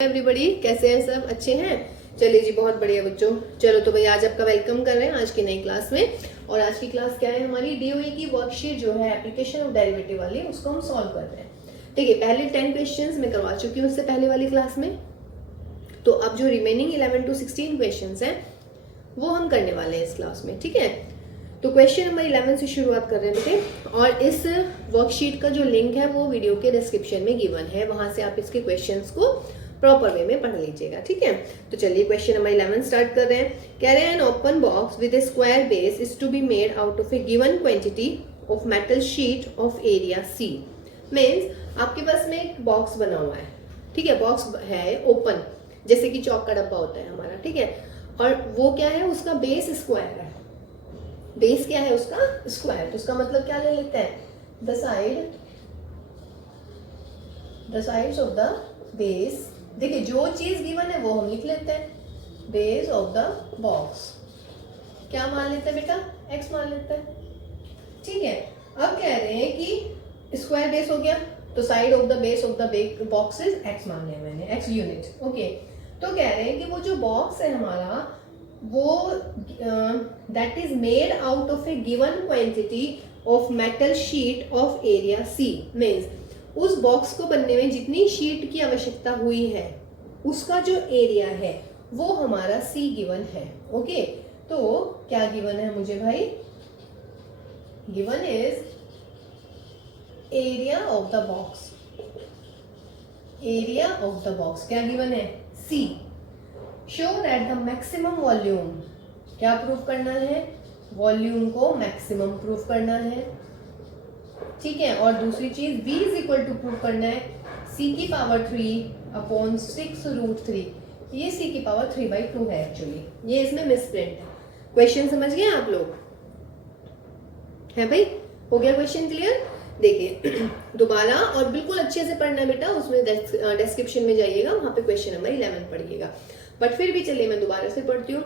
Everybody, कैसे हैं सब? अच्छे हैं? चलिए जी, बहुत बढ़िया बच्चों। चलो तो भाई आज आपका वेलकम कर रहे हैं आज की नई क्लास में। और आज की क्लास क्या है हमारी? डीओए की वर्कशीट जो है एप्लीकेशन ऑफ डेरिवेटिव वाली, उसको हम सॉल्व कर रहे हैं। ठीक है, पहले 10 क्वेश्चंस मैं करवा चुकी हूँ उससे पहले वाली क्लास में। तो अब जो रिमेनिंग 11 to 16 क्वेश्चंस हैं वो हम करने वाले हैं इस क्लास में। ठीक है, तो क्वेश्चन नंबर 11 से शुरुआत कर रहे हैं बेटे। और इस वर्कशीट का जो लिंक है वो वीडियो के डिस्क्रिप्शन में गिवन है, वहां से आप इसके क्वेश्चंस को प्रॉपर वे में पढ़ लीजिएगा। ठीक है, तो चलिए क्वेश्चन नंबर 11 स्टार्ट कर रहे हैं। कह रहे हैं an open box with a square base is to be made out of a given quantity of metal sheet of area C. Means आपके पास में एक बॉक्स बना हुआ है। ठीक है, बॉक्स है ओपन, जैसे कि चौक का डब्बा होता है हमारा। ठीक है, और वो क्या है, उसका बेस स्क्वायर है। बेस क्या है उसका? स्क्वायर। तो उसका मतलब क्या ले लेते हैं? The sides of the base. देखिए, जो चीज गिवन है वो हम लिख लेते हैं। बेस ऑफ द बॉक्स क्या मान लेते हैं बेटा? एक्स मान लेते हैं। ठीक है, अब कह रहे हैं कि स्क्वायर बेस हो गया, तो side of the base of the box is x मान लिया मैंने, एक्स यूनिट। ओके, तो कह रहे हैं कि वो जो बॉक्स है हमारा वो that is made out of a given quantity of metal sheet of area C. Means उस बॉक्स को बनने में जितनी शीट की आवश्यकता हुई है उसका जो एरिया है वो हमारा सी गिवन है। ओके, तो क्या गिवन है मुझे भाई? Given is area of the box. Area of the box क्या गिवन है? C. Show that the maximum volume, क्या प्रूफ करना है? वॉल्यूम को मैक्सिमम प्रूफ करना है। ठीक है, और दूसरी चीज v is equal to proof करना है c की पावर 3 अपॉन 6√3। ये c की पावर 3/2 है एक्चुअली, ये इसमें मिसप्रिंट है। क्वेश्चन समझ गए आप लोग? है भाई? हो गया क्वेश्चन क्लियर? देखिए दोबारा और बिल्कुल अच्छे से पढ़ना बेटा, उसमें डिस्क्रिप्शन में जाइएगा, वहां पे क्वेश्चन नंबर 11 पढ़िएगा। बट फिर भी चलिए मैं दोबारा से पढ़ती हूँ।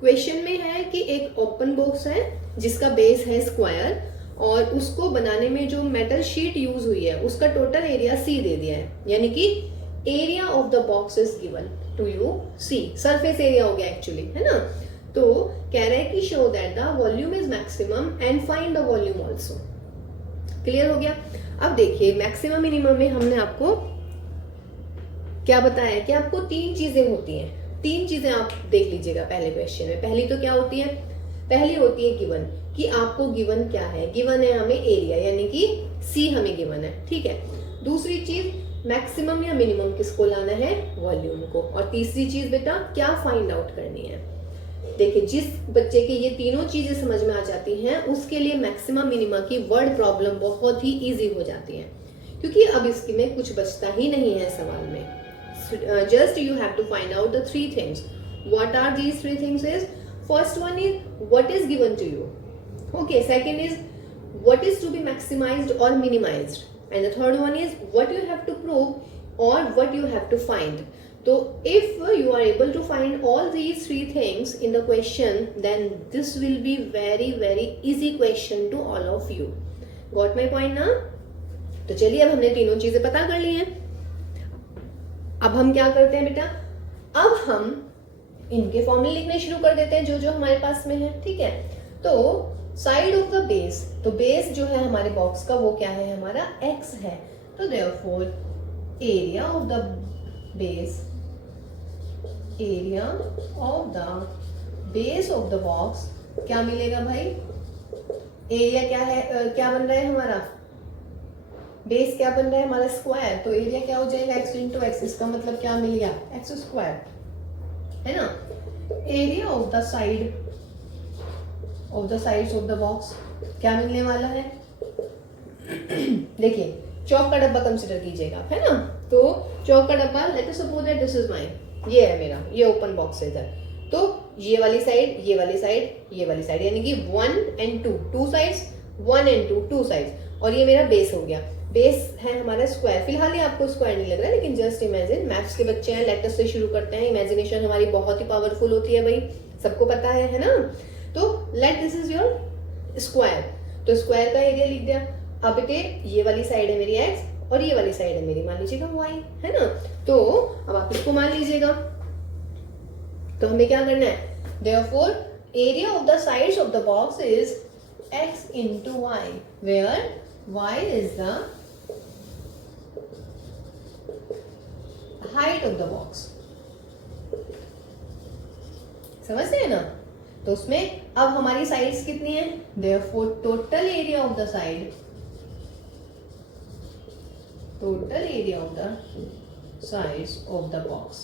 क्वेश्चन में है कि एक ओपन बॉक्स है जिसका बेस है स्क्वायर, और उसको बनाने में जो मेटल शीट यूज हुई है उसका टोटल एरिया सी दे दिया है, यानी कि area of the box is given to you C. Surface area हो गया एक्चुअली, है ना। तो कह रहे हैं कि show that the volume is maximum and find the volume also. Clear हो गया? अब देखिए मैक्सिमम मिनिमम में हमने आपको क्या बताया कि आपको 3 चीजें होती हैं। 3 चीजें आप देख लीजिएगा पहले क्वेश्चन में। पहली तो क्या होती है? पहली होती है गिवन, कि आपको गिवन क्या है? गिवन है हमें एरिया, यानी कि सी हमें गिवन है। ठीक है, दूसरी चीज मैक्सिमम या मिनिमम किसको लाना है? वॉल्यूम को। और तीसरी चीज बेटा क्या फाइंड आउट करनी है? देखिए, जिस बच्चे के ये तीनों चीजें समझ में आ जाती हैं उसके लिए मैक्सिमम मिनिमा की वर्ड प्रॉब्लम बहुत ही इजी हो जाती है, क्योंकि अब इसके में कुछ बचता ही नहीं है सवाल में। Just you have to find out the 3 things. What are these 3 things? Is first one is what is given to you. Okay, second is what is to be maximized or minimized, and the third one is what you have to prove or what you have to find. So if you are able to find all these 3 things in the question, then this will be very very easy question to all of you. Got my point ना? तो चलिए अब हमने तीनों चीजें पता कर ली हैं। अब हम क्या करते हैं बेटा? अब हम इनके फॉर्मूले लिखने शुरू कर देते हैं जो जो हमारे पास में है। ठीक है, तो साइड ऑफ द बेस, तो बेस जो है हमारे बॉक्स का वो क्या है? हमारा x है। तो therefore area of the base, area of the base of the box क्या मिलेगा भाई? एरिया क्या है? क्या बन रहा है हमारा? बेस क्या बन रहा है हमारा? स्क्वायर। तो एरिया क्या हो जाएगा? x into x. इसका मतलब क्या मिल गया? एक्स स्क्वायर, है ना। Area of the side of the sides of the box क्या मिलने वाला है? देखिए, चौक का डब्बा कंसिडर कीजिएगा आप, है ना। तो चौक का डब्बा, let us suppose that this is mine, ये है मेरा, ये ओपन बॉक्स है इधर। तो ये वाली साइड, ये वाली साइड, ये वाली साइड, यानी कि 1 and 2 साइड्स, 1 and 2 साइड्स। और ये मेरा बेस हो गया। बेस है हमारा स्क्वायर। फिलहाल ये आपको स्क्वायर नहीं लग रहा है, लेकिन जस्ट इमेजिन, मैथ्स के बच्चे हैं, लेट अस से शुरू करते हैं। इमेजिनेशन हमारी बहुत ही पावरफुल होती है भाई, सबको पता है ना। तो late this is your square. तो स्क्वायर का एरिया लिख दिया। अब बेटे ये वाली साइड है मेरी x और ये वाली साइड है मेरी मान लीजिएगा y, है ना। तो अब आप इसको मान लीजिएगा, तो हमें क्या करना है, therefore area of the sides of the box is x into y, where y is the height of the box। समझते हैं ना। तो उसमें अब हमारी साइड्स कितनी है, therefore total area of the side, total area of the sides of the box,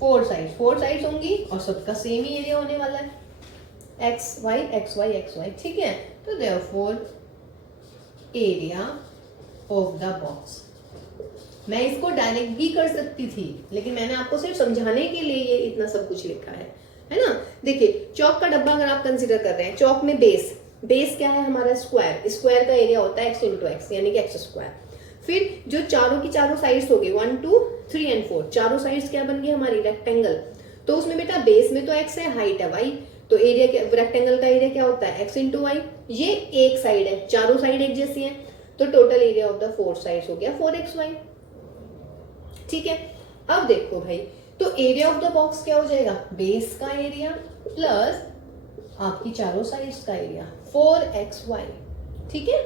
4 sides होंगी और सबका सेम ही एरिया होने वाला है, एक्स वाई, ठीक है। तो therefore area of the box, मैं इसको डायरेक्ट भी कर सकती थी, लेकिन मैंने आपको सिर्फ समझाने के लिए ये इतना सब कुछ लिखा है ना। देखिए चौक का डब्बा अगर आप कंसीडर कर रहे हैं, चौक में बेस क्या है हमारा, स्क्वायर का एरिया होता है x इंटू एक्स, यानी कि एक्स स्क्वायर। फिर जो चारों की चारों साइड्स हो गई 1 2 3 एंड 4, चारों साइड्स क्या बन गई हमारी, रेक्टेंगल। तो उसमें बेटा बेस में तो x है, हाइट है y, तो एरिया क्या, रेक्टेंगल का एरिया क्या होता है x इंटू वाई। ये एक साइड है, चारों साइड एक जैसी है, तो total area of the 4 sides हो गया 4xy, ठीक है। अब देखो भाई, तो एरिया ऑफ द बॉक्स क्या हो जाएगा, बेस का एरिया प्लस आपकी चारों साइड्स का एरिया 4xy, ठीक है।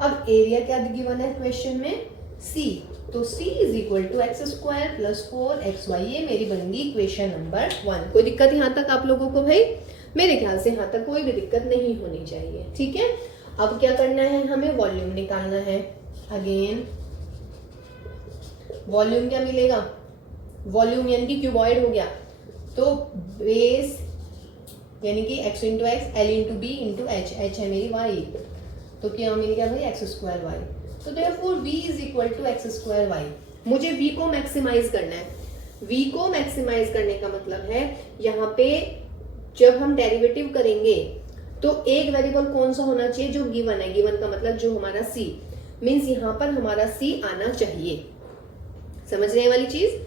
अब एरिया क्या गिवन है क्वेश्चन में, c, तो c is equal to x square plus 4xy, ये मेरी बन गई इक्वेशन नंबर 1। कोई दिक्कत यहाँ तक आप लोगों को भाई, मेरे ख्याल से यहाँ तक कोई भी दिक्कत नहीं होनी चाहिए, ठीक है। अब क्या करना है, हमें वॉल्यूम निकालना है। अगेन वॉल्यूम क्या मिलेगा, वॉल्यूम यानी कि क्यूबॉइड हो गया, तो बेस यानी कि x into x, l into b into h, h है मेरी y, तो क्या मिल गया भाई एक्स स्क्वायर वाई। तो therefore v is equal to x square y. मुझे v को मैक्सिमाइज करना है, v को मैक्सिमाइज करने का मतलब है यहाँ पे जब हम डेरिवेटिव करेंगे तो एक वेरिएबल कौन सा होना चाहिए, जो गिवन है, गिवन का मतलब जो हमारा c, मीन्स यहाँ पर हमारा c आना चाहिए। समझ रहे हैं वाली चीज।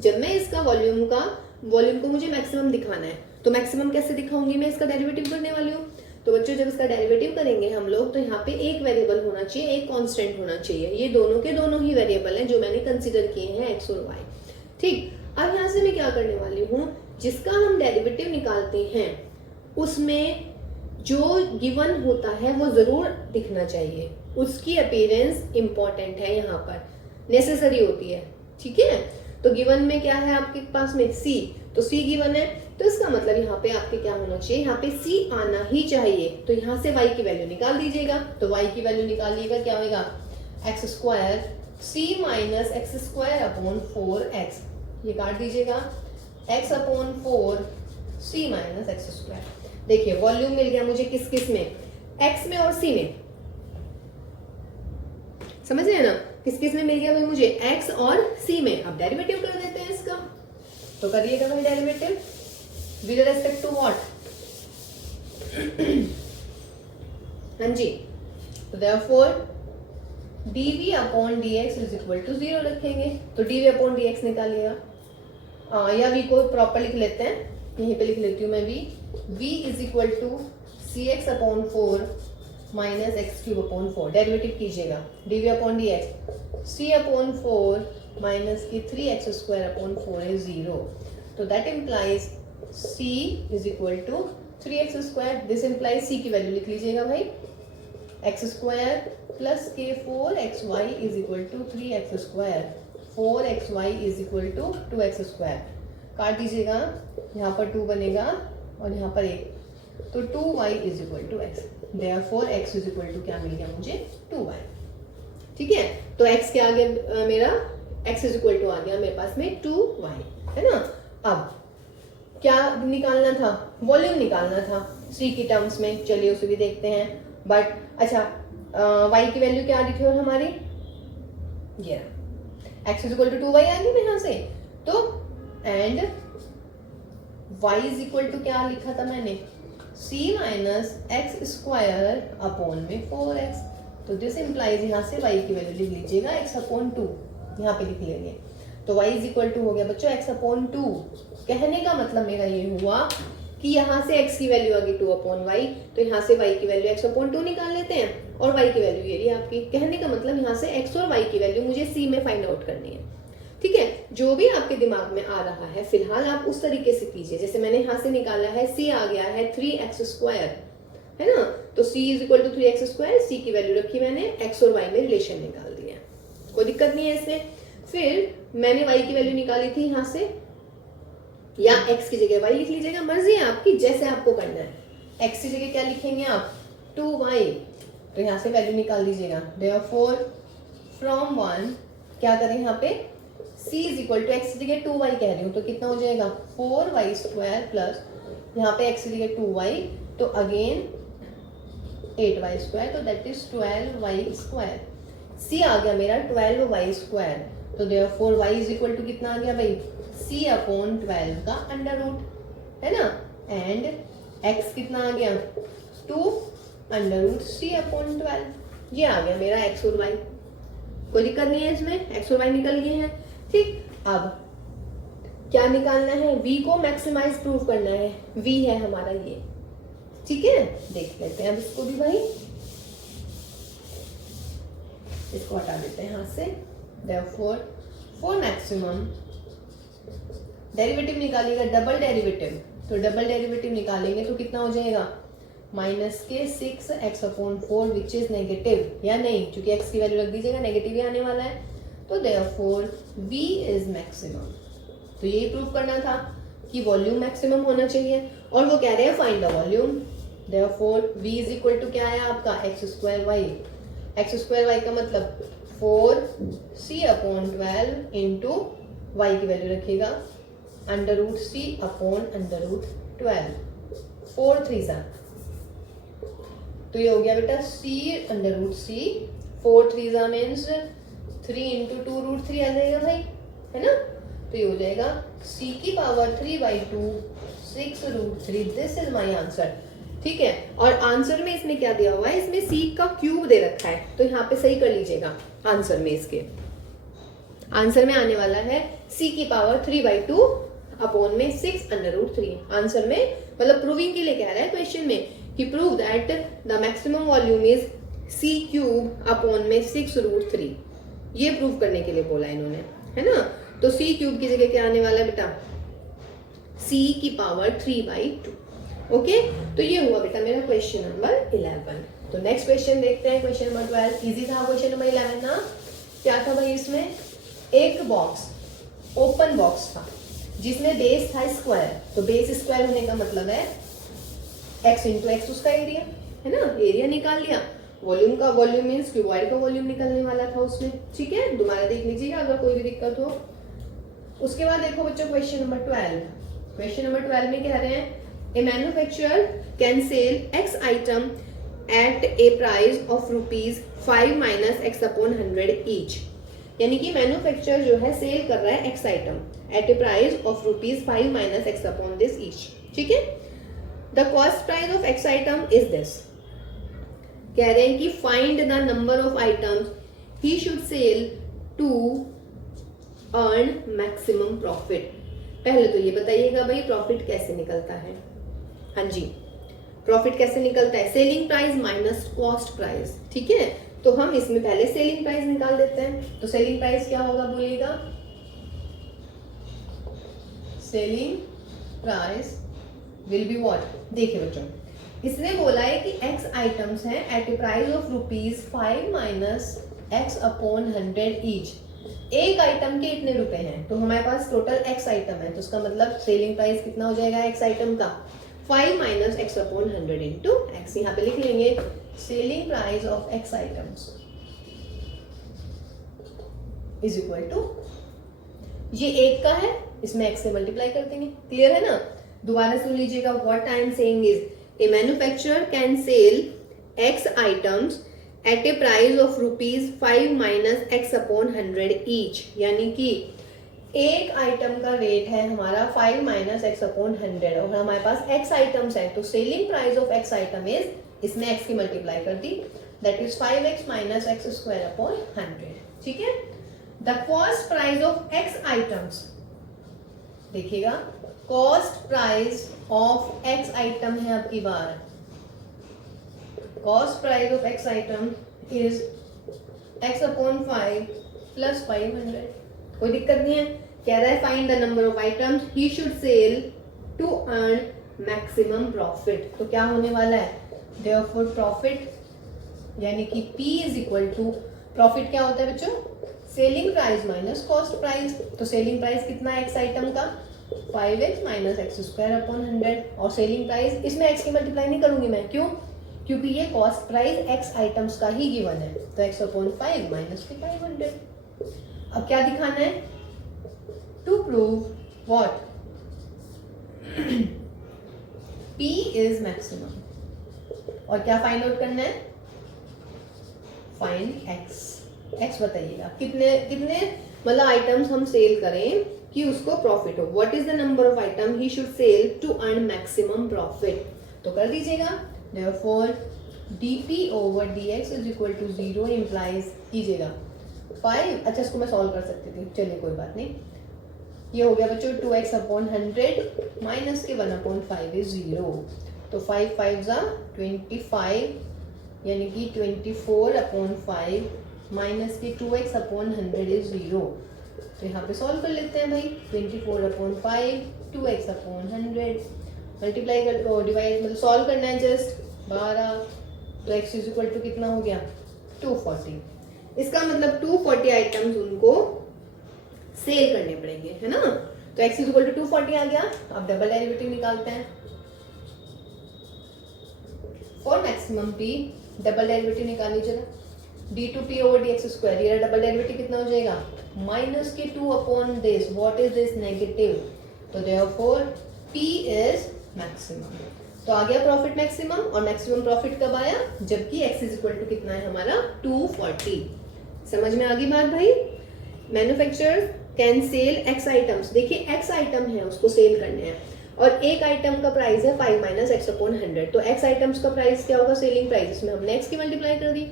जब मैं इसका वॉल्यूम को मुझे मैक्सिमम दिखाना है, तो मैक्सिमम कैसे दिखाऊंगी, मैं इसका डेरिवेटिव करने वाली हूँ। तो बच्चों जब इसका डेरिवेटिव करेंगे हम लोग, तो यहाँ पे एक वेरिएबल होना चाहिए, एक कांस्टेंट होना चाहिए। ये दोनों के दोनों ही वेरिएबल हैं जो मैंने कंसीडर किए हैं, एक्स और वाई, ठीक। अब यहाँ से मैं क्या करने वाली हूँ, जिसका हम डेरिवेटिव निकालते हैं उसमें जो गिवन होता है वो जरूर दिखना चाहिए, उसकी अपीयरेंस इंपॉर्टेंट है, यहाँ पर नेसेसरी होती है, ठीक है। तो गिवन में क्या है आपके पास में c, तो c गिवन है, तो इसका मतलब यहाँ पे आपके क्या होना चाहिए, यहाँ पे c आना ही चाहिए। तो यहाँ से y की वैल्यू निकाल दीजिएगा, तो y की वैल्यू निकालिएगा, क्या होगा x square c minus x square upon 4x, ये काट दीजिएगा, x upon 4 c minus x square. देखिए वॉल्यूम मिल गया मुझे किस किस में, x में और c में, समझ रहे हैं ना, किस किस में मिल गया भाई मुझे, x और c में। अब डेरिवेटिव कर देते हैं इसका, तो करिएगा भाई derivative with respect to what, हाँ जी, तो therefore dv upon dx is equal to 0 रखेंगे, तो dv अपॉन dx निकालिएगा, या v को प्रॉपर लिख लेते हैं, यहीं पे लिख लेती हूँ मैं v is equal to cx upon 4 minus x cube upon 4, derivative कीजिएगा, dv upon dx c upon 4 minus की 3x स्क्वायर अपॉन 4 इज 0, तो that implies c is equal to 3x square. This implies c की value लिख लीजिएगा भाई, x square plus के 4xy is equal to 3x square, 4xy is equal to 2x square, काट दीजिएगा, यहाँ पर 2 बनेगा और यहाँ पर 1, तो 2y is equal to x, therefore x is equal to क्या मिल गया मुझे 2y, ठीक है। तो x के आगे मेरा x इज इक्वल टू आ गया मेरे पास में 2y, है ना। अब क्या निकालना था, वॉल्यूम निकालना था c की टर्म्स में, चलिए उसे भी देखते हैं। बट अच्छा y की वैल्यू क्या आ रही थी और हमारी, ये x is equal to 2y आ गई यहाँ से, तो and y is equal to क्या लिखा था मैंने, c minus x square upon में 4x, तो दिस इम्प्लाइज यहाँ से y की वैल्यू लिख लीजिएगा x अपॉन 2, यहाँ पे लिख लेंगे, तो y इज इक्वल टू हो गया बच्चों x अपॉन 2। कहने का मतलब मेरा ये हुआ कि यहाँ से x की वैल्यू आ गई 2/y, तो यहाँ से y की वैल्यू x/2 निकाल लेते हैं और y की वैल्यू ये रही आपकी। कहने का मतलब यहाँ से x और y की वैल्यू मुझे c में फाइंड आउट करनी है। ठीक है, जो भी आपके दिमाग में आ रहा है फिलहाल आप उस तरीके से कीजिए। जैसे मैंने यहाँ से निकाला है, c आ गया है 3x², है ना, तो c = 3x², c की वैल्यू रखी मैंने, x और y में रिलेशन निकाल दिया, कोई दिक्कत नहीं है इसमें। फिर मैंने y की वैल्यू निकाली थी यहाँ से, या x की जगह y लिख लीजिएगा, मर्जी है आपकी, जैसे आपको करना है। x की जगह क्या लिखेंगे आप, 2y, तो यहाँ से वैल्यू निकाल दीजिएगा। देयरफॉर फ्रॉम 1 क्या करें यहाँ पे, c = x की जगह 2y कह रही हूँ, तो कितना हो जाएगा 4y² प्लस यहाँ पे x की जगह 2y, तो अगेन 8y², तो दैट इज 12y²। c आ गया मेरा 12y², तो देयरफॉर y = कितना आ गया भाई, c/12 का अंडर रूट, है ना, एंड x कितना आ गया 2√c/12, ये आ गया मेरा x और y। कोई दिक्कत नहीं है इसमें, x और y निकल गए हैं। ठीक, अब क्या निकालना है, v को मैक्सिमाइज प्रूव करना है, v है हमारा ये। ठीक है, देख लेते हैं अब इसको भी भाई, इसको हटा देते हैं हाथ से। देयरफॉर फॉर मैक्सिमम डेरिवेटिव निकालिएगा, डबल डेरिवेटिव, तो डबल डेरिवेटिव निकालेंगे तो कितना हो जाएगा, -6x/4 विच इज नेगेटिव, या नहीं, क्योंकि x की वैल्यू रख दीजिएगा, नेगेटिव ही आने वाला है, तो देयरफॉर v इज मैक्सिमम। तो यही प्रूव करना था कि वॉल्यूम मैक्सिमम होना चाहिए, और वो कह रहे हैं find the volume. Therefore v = क्या है आपका, x²y, x²y का मतलब 4c/12 इंटू y की वैल्यू रखिएगा √c/√12, 4 3 सा, तो ये हो गया बेटा c/√c, 4 3 सा मीन्स 3 × 2√3 आ जाएगा भाई, है ना, तो ये हो जाएगा c⁻3/2 6√3, this is my answer. ठीक है, और आंसर में इसमें क्या दिया हुआ है, इसमें c का क्यूब दे रखा है, तो यहाँ पे सही कर लीजिएगा। आंसर में इसके आंसर में आने वाला है c⁻3/2 अपॉन में 6√3। आंसर में मतलब प्रूविंग के लिए कह रहा है क्वेश्चन में कि prove that the maximum volume is c³ upon में 6√3, ये प्रूव करने के लिए बोला इन्होंने, है ना। तो c³ की जगह क्या आने वाला है बेटा, c⁻3/2। ओके, तो ये हुआ बेटा मेरा क्वेश्चन नंबर 11। तो नेक्स्ट क्वेश्चन देखते हैं, क्वेश्चन नंबर 12 इजी था, क्वेश्चन नंबर 11 ना, क्या था भाई, इसमें एक बॉक्स, ओपन बॉक्स था जिसमें बेस था स्क्वायर, तो बेस स्क्वायर होने का मतलब है x × x उसका एरिया, है ना, एरिया निकाल लिया। वॉल्यूम का वॉल्यूम मीन्स क्यूबॉइड का वॉल्यूम निकलने वाला था उसमें। ठीक है, दोबारा देख लीजिएगा अगर कोई भी दिक्कत हो। उसके बाद देखो बच्चों क्वेश्चन नंबर 12। क्वेश्चन नंबर 12 में कह रहे हैं a manufacturer can sell x item at a price of ₹5 - x/100 each, यानी कि मैन्युफैक्चरर जो है सेल कर रहा है x item at a price of ₹5 - x/this each. ठीक है, the cost price of x item is this. कह रहे हैं कि find the number of items he should sell to earn maximum profit. पहले तो ये बताइएगा भाई प्रॉफिट कैसे निकलता है। हाँ जी, प्रॉफिट कैसे निकलता है, selling price minus cost price. ठीक है, तो हम इसमें पहले सेलिंग प्राइस निकाल देते हैं। तो सेलिंग प्राइस क्या होगा बोलिएगा, selling price will be what. देखिए बच्चों, इसने बोला है कि x आइटम्स हैं at a price of ₹5 - x/100 each. एक आइटम के इतने रुपए हैं, तो हमारे पास टोटल x आइटम है, तो उसका मतलब सेलिंग प्राइस कितना हो जाएगा x आइटम का, 5 - x/100 इंटू x। यहाँ पे लिख लेंगे selling price of x items is equal to, ये एक का है, इसमें x से मल्टीप्लाई कर देंगे। क्लियर है ना, दोबारा सुन लीजिएगा। What I am saying is a manufacturer can sell x items eight a price of ₹5 - x/100 each, यानी कि एक आइटम का रेट है हमारा 5 - x/100 और हमारे पास x आइटम्स है, तो selling price of x item is, इसमें x की मल्टीप्लाई कर दी, दैट इज 5x - x²/100। ठीक है, the cost price of x items देखिएगा cost price of X item है आपकी बार, cost price of X item is x upon 5 plus 500। कोई दिक्कत नहीं है, कह रहा है find the number of items he should sell to earn maximum profit. तो क्या होने वाला है, देयरफॉर प्रॉफिट यानी कि P is equal to, profit क्या होता है बच्चों, selling price minus cost price. तो सेलिंग प्राइस कितना है एक्स आइटम का, 5x minus x square upon 100। और सेलिंग प्राइस, इसमें x की मल्टीप्लाई नहीं करूंगी मैं, क्यों, क्योंकि ये कॉस्ट प्राइस x आइटम्स का ही गिवन है, तो x अपॉन 5 माइनस के 500। अब क्या दिखाना है, to prove what, P is maximum. और क्या फाइंड आउट करना है, फाइंड x बताइएगा कितने कितने मतलब आइटम्स हम सेल करें कि उसको प्रॉफिट हो। What is the number of item he should sell to earn maximum profit. तो कर दीजिएगा, therefore dp over dx is equal to 0 implies कीजिएगा 5। अच्छा इसको मैं सॉल्व कर सकती थी, चलिए कोई बात नहीं। ये हो गया बच्चों 2x अपॉन 100 माइनस के 1 अपॉन 5 इज 0। तो 5 5 जा 25 यानी कि 24 अपॉन 5 माइनस के 2x अपॉन 100 इज 0। तो यहाँ पे सॉल्व कर लेते हैं भाई, 24 अपॉन 5 2x अपॉन 100 मल्टीप्लाई कर डिवाइड मतलब सॉल्व करना है जस्ट 12। तो x इज इक्वल टू कितना हो गया 240। इसका मतलब 240 आइटम्स उनको सेल करने पड़ेंगे, है ना। तो x इज इक्वल टू 240 आ गया। अब डबल डेरिवेटिव निकालते हैं for maximum p। Double derivative निकालिए जरा, d2p ओवर dx स्क्वायर, ये डबल डेरिवेटिव कितना हो जाएगा माइनस के 2 upon this, what is this negative. तो देयरफॉर p इज मैक्सिमम। तो आ गया प्रॉफिट मैक्सिमम। और मैक्सिमम प्रॉफिट कब आया, जबकि x इज इक्वल टू कितना है हमारा 240। समझ में आ गई बात भाई। Manufacturer can sell x items, देखिए x आइटम है उसको सेल करने हैं और एक आइटम का प्राइस है 5 माइनस एक्स अपॉन 100। तो x आइटम्स का प्राइस क्या होगा, सेलिंग प्राइस, इसमें हमने x की मल्टीप्लाई कर दी।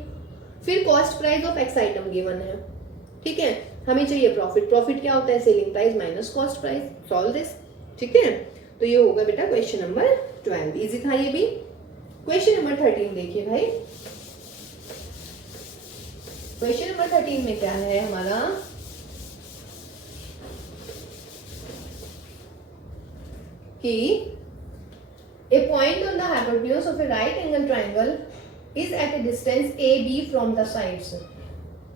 फिर cost price of x item given है, ठीक है, हमें चाहिए प्रॉफिट। प्रॉफिट क्या होता है, selling price minus cost price. Solve this, ठीक है। तो ये होगा बेटा क्वेश्चन नंबर 12। इजी था ये भी। क्वेश्चन नंबर 13 देखिए भाई, क्वेश्चन नंबर 13 में क्या है हमारा, कि a point on the hypotenuse of a right angle triangle is at a distance AB from the sides।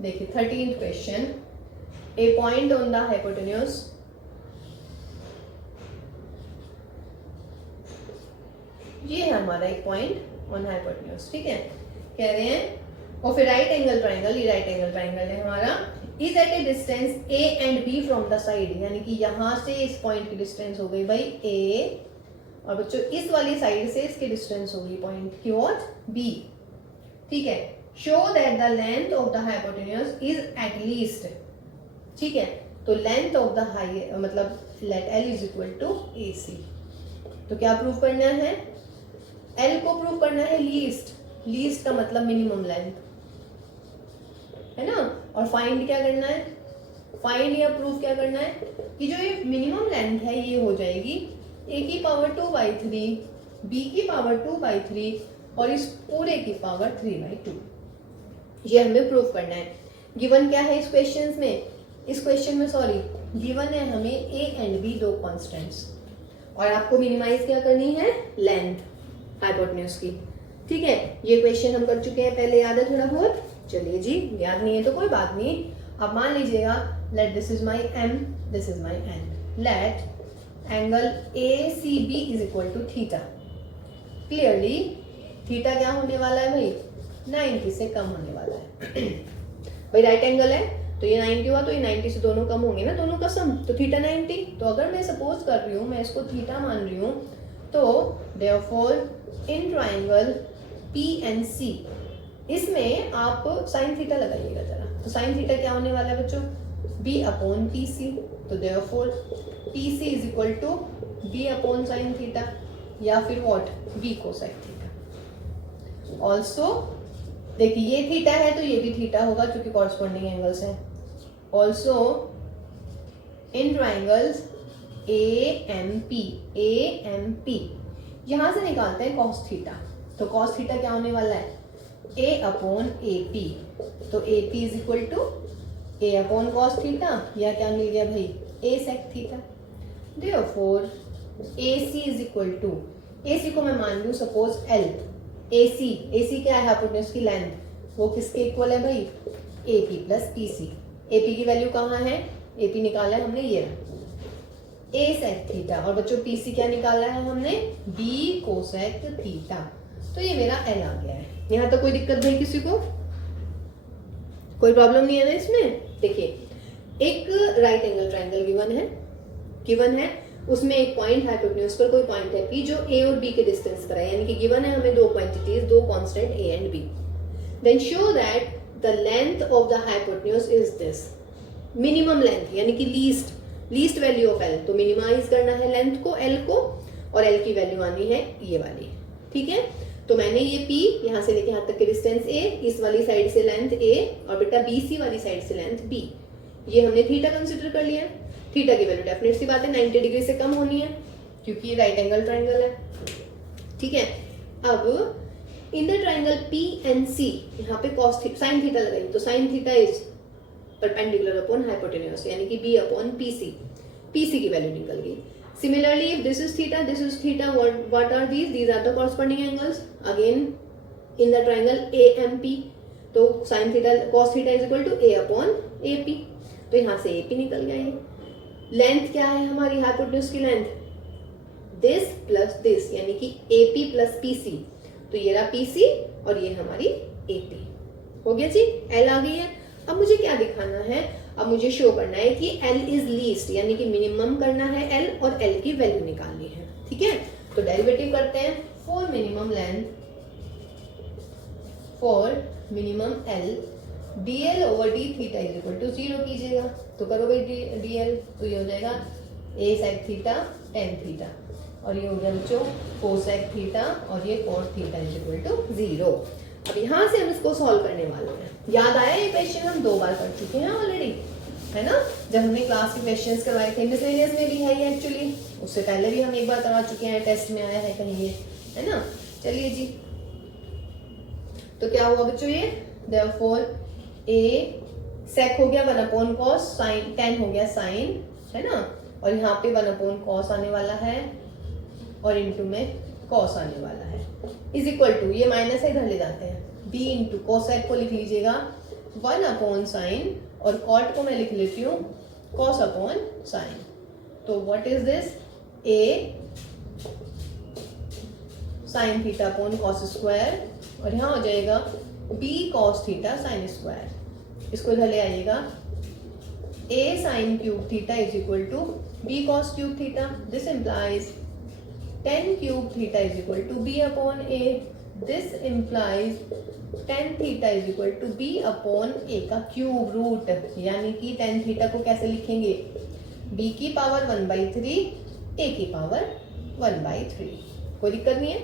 देखिए 13th question, a point on the hypotenuse ये है हमारा एक पॉइंट ऑन हाइपोटेन्यूज, ठीक है। कह रहे हैं of a right angle triangle, ये राइट एंगल ट्राइंगल है हमारा, is at a distance a and b from the side, यानी कि यहां से इस पॉइंट की डिस्टेंस हो गई भाई a, और बच्चों इस वाली साइड से इसकी डिस्टेंस होगी पॉइंट की और b, ठीक है। Show that the length of the hypotenuse is at least, ठीक है। तो लेंथ ऑफ द हाई मतलब let l is equal to AC। तो क्या प्रूव करना है, L को प्रूव करना है लीस्ट, लीस्ट का मतलब मिनिमम लेंथ, है ना। और फाइंड क्या करना है, फाइंड या प्रूफ क्या करना है कि जो ये मिनिमम लेंथ है ये हो जाएगी a की पावर 2/3, b की पावर 2/3 और इस पूरे की पावर 3/2। ये हमें प्रूफ करना है। गिवन क्या है इस क्वेश्चन में, इस क्वेश्चन में सॉरी गिवन है हमें a एंड b दो कॉन्स्टेंट्स, और आपको मिनिमाइज क्या करनी है, लेंथ हाइपोटेन्यूज की, ठीक है। ये क्वेश्चन हम कर चुके हैं पहले, याद है थोड़ा बहुत। चलिए जी, याद नहीं है तो कोई बात नहीं। अब मान लीजिएगा let this is my m, this is my n, let angle ACB is equal to theta. Clearly theta क्या होने वाला है भाई, 90 से कम होने वाला है। भाई राइट एंगल है तो ये 90 हुआ, तो ये 90 से दोनों कम होंगे ना, दोनों का सम, तो थीटा 90। तो अगर मैं सपोज कर रही हूँ, मैं इसको थीटा मान रही हूँ, तो देयरफॉर इन ट्राइंगल PNC इसमें आप साइन थीटा लगाइएगा जरा। तो साइन थीटा क्या होने वाला है बच्चों, B अपॉन PC। तो therefore PC is equal to B upon sine theta, या फिर what, B cosine theta. Also देखिए ये थीटा है तो ये भी थीटा होगा क्योंकि कॉरस्पॉन्डिंग एंगल्स हैं। ऑल्सो इन ट्राइंगल्स AMP यहां से निकालते हैं cos थीटा। तो cos थीटा क्या होने वाला है, A/AP। तो AP is equal to A/cos theta, या क्या मिल गया भाई, A sec theta. Therefore AC is equal to, AC को मैं मान लूं सपोज L। AC क्या है, हाइपोटेन्यूज की लेंथ, वो किसके इक्वल है भाई, AP प्लस PC। AP की वैल्यू कहाँ है, AP निकाला है हमने ये A sec थीटा, और बच्चों PC क्या निकाला है हमने, B cosec थीटा। तो ये मेरा L आ गया है। यहाँ तक कोई दिक्कत भाई किसी को, कोई प्रॉब्लम नहीं है ना इसमें। देखिए एक राइट एंगल ट्रायंगल गिवन है, उसमें एक पॉइंट हाइपोटेन्यूज पर कोई पॉइंट है P जो A और B के डिस्टेंस पर है, यानी कि गिवन है हमें दो क्वांटिटीज, दो constant A and B। Then show that the length of the hypotenuse is this, minimum length यानी कि लीस्ट वैल्यू ऑफ L। तो मिनिमाइज करना है लेंथ को L को, और L की वैल्यू आनी है ये वाली, ठीक है। तो मैंने ये P यहाँ से लेके यहाँ तक के डिस्टेंस A, इस वाली साइड से लेंथ A, और बेटा BC वाली साइड से लेंथ B, ये हमने थीटा कंसिडर कर लिया। थीटा की वैल्यू डेफिनेट सी बात है 90 डिग्री से कम होनी है, क्योंकि ये राइट एंगल ट्रायंगल है, ठीक है। अब इन द ट्रायंगल PNC यहाँ पे cos sin थीटा लगाई, तो sin theta is perpendicular upon hypotenuse, यानी कि B/PC। PC की वैल्यू निकल गई। Similarly, if this is theta, what are these? These are the corresponding angles. Again, in the triangle AMP, तो sin theta, cos theta is equal to A/AP. तो यहाँ से AP निकल गया ये। लेंथ क्या है हमारी हाइपोटेन्यूज की लेंथ, दिस प्लस दिस, यानी कि AP प्लस PC। तो ये रहा PC और ये हमारी AP। हो गया जी, L आ गई है। अब मुझे क्या दिखाना है, अब मुझे शो करना है कि L इज लीस्ट, यानी कि मिनिमम करना है L, और L की वैल्यू निकालनी है, ठीक है। तो डेरिवेटिव करते हैं। For minimum length, for minimum L, dl over d theta is equal to 0 कीजिएगा। तो करो भाई dl, तो ये हो जाएगा A sec theta tan theta, और ये हो गया बच्चों cosec थीटा, और ये cos theta is equal to 0। अब यहाँ से हम इसको सॉल्व करने वाले हैं। याद आया ये क्वेश्चन हम 2 बार कर चुके हैं ऑलरेडी, है ना। जब हमने क्लास के क्वेश्चंस करवाए थे, मिसलेनियस में भी है ये एक्चुअली, उससे पहले भी हम एक बार करा चुके हैं, टेस्ट में आया है कहीं ये, है ना। चलिए जी, तो क्या हुआ बच्चों, ये देयरफॉर A sec हो गया 1/cos, sin tan हो गया sin, है ना, और यहाँ पे 1/cos आने वाला है, और इनटू में cos आने वाला है, इज इक्वल टू, ये माइनस है इधर ले जाते हैं, b इंटू कोसेक को लिख लीजिएगा 1/sin, और कॉट को मैं लिख लेती हूँ cos/sin। तो what is this, A sin theta upon cos square, और यहाँ हो जाएगा b cos theta sin square. इसको इधर ले आइएगा, A sin cube theta is equal to b cos cube theta. This implies tan cube theta is equal to b upon a. This implies tan theta is equal to b upon a का cube root, यानी कि tan theta को कैसे लिखेंगे, b की power 1/3, a की power 1/3। कोई दिक्कत नहीं है,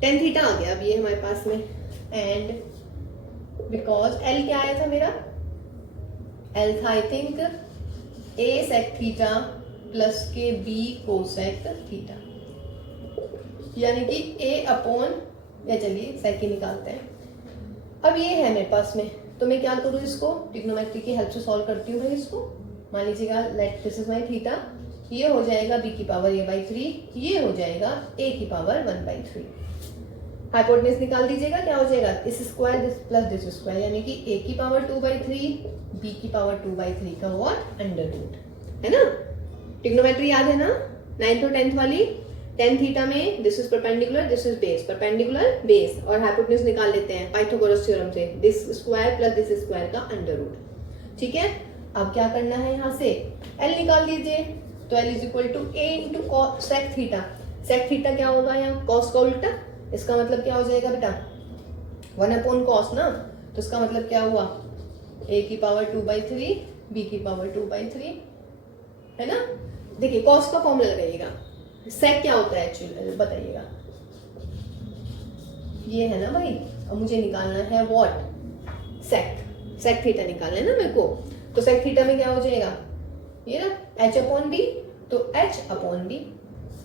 tan theta आ गया अब ये हमारे पास में। एंड बिकॉज L क्या आया था मेरा, L था I think a sec theta plus के b cosec थीटा, यानी कि A अपॉन, या चलिए sec ही निकालते हैं। अब ये है मेरे पास में, तो मैं क्या करूँ, इसको ट्रिग्नोमेट्री की हेल्प से सॉल्व करती हूँ भाई। इसको मान लीजिएगा, let this is my theta, ये हो जाएगा b की पावर a/3, ये हो जाएगा a की पावर 1/3। हाइपोटेन्यूज निकाल दीजिएगा, क्या हो जाएगा, इस square this plus this square, यानी कि a की पावर 2/3, b की पावर 2/3 का व्हाट, अंडर रूट, है ना। ट्रिग्नोमेट्री याद है ना 9th और 10th वाली। tan थीटा में this is perpendicular, this is base, perpendicular base, और हाइपोटेन्यूज निकाल लेते हैं पाइथागोरस थ्योरम से, this square plus this square का अंडर रूट, ठीक है। अब क्या करना है, यहाँ से L निकाल दीजिए। तो L is equal to A into sec theta. Sec theta क्या होगा, यहाँ cos का उल्टा, इसका मतलब क्या हो जाएगा बेटा 1/cos ना, तो इसका मतलब क्या हुआ, A की पावर 2/3, B की पावर 2/3, है ना। देखिए cos का फॉर्मूला लगाइएगा, सेक क्या होता है एक्चुअली बताइएगा, ये है ना भाई। अब मुझे निकालना है व्हाट, सेक थीटा निकालना है ना मेरे को। तो सेक थीटा में क्या हो जाएगा, ये ना h/b तो h अपॉन बी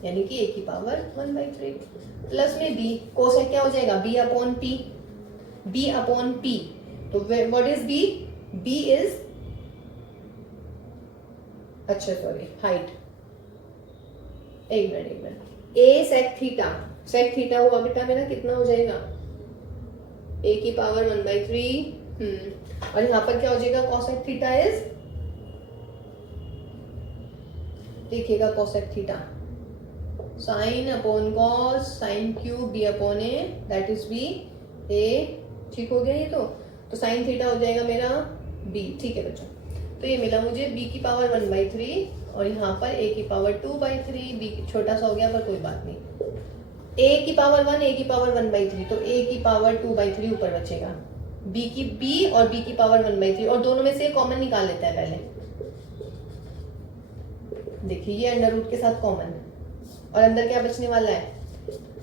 यानी कि a की पावर 1/3 प्लस में b कोसेक क्या हो जाएगा b upon p, b upon p। तो what is b? b is अच्छा सॉरी हाइट, एक मिनट a सेक थीटा हुआ बेटा मेरा कितना हो जाएगा a की पावर 1/3 और यहाँ पर क्या हो जाएगा कोसेक थीटा इज, देखिएगा cosec theta sine upon cos sine cube b upon a that is b a, ठीक हो गया ये तो साइन थीटा हो जाएगा मेरा b, ठीक है बच्चों। तो ये मिला मुझे b की पावर 1/3 और यहाँ पर a की पावर 2/3, b छोटा सा हो गया पर कोई बात नहीं, a की पावर 1 a की पावर 1/3 तो a की पावर 2/3 ऊपर बचेगा, b और b की पावर 1/3 और दोनों में से कॉमन निकाल लेते हैं पहले। देखिए ये अंडर रूट के साथ कॉमन और अंदर क्या बचने वाला है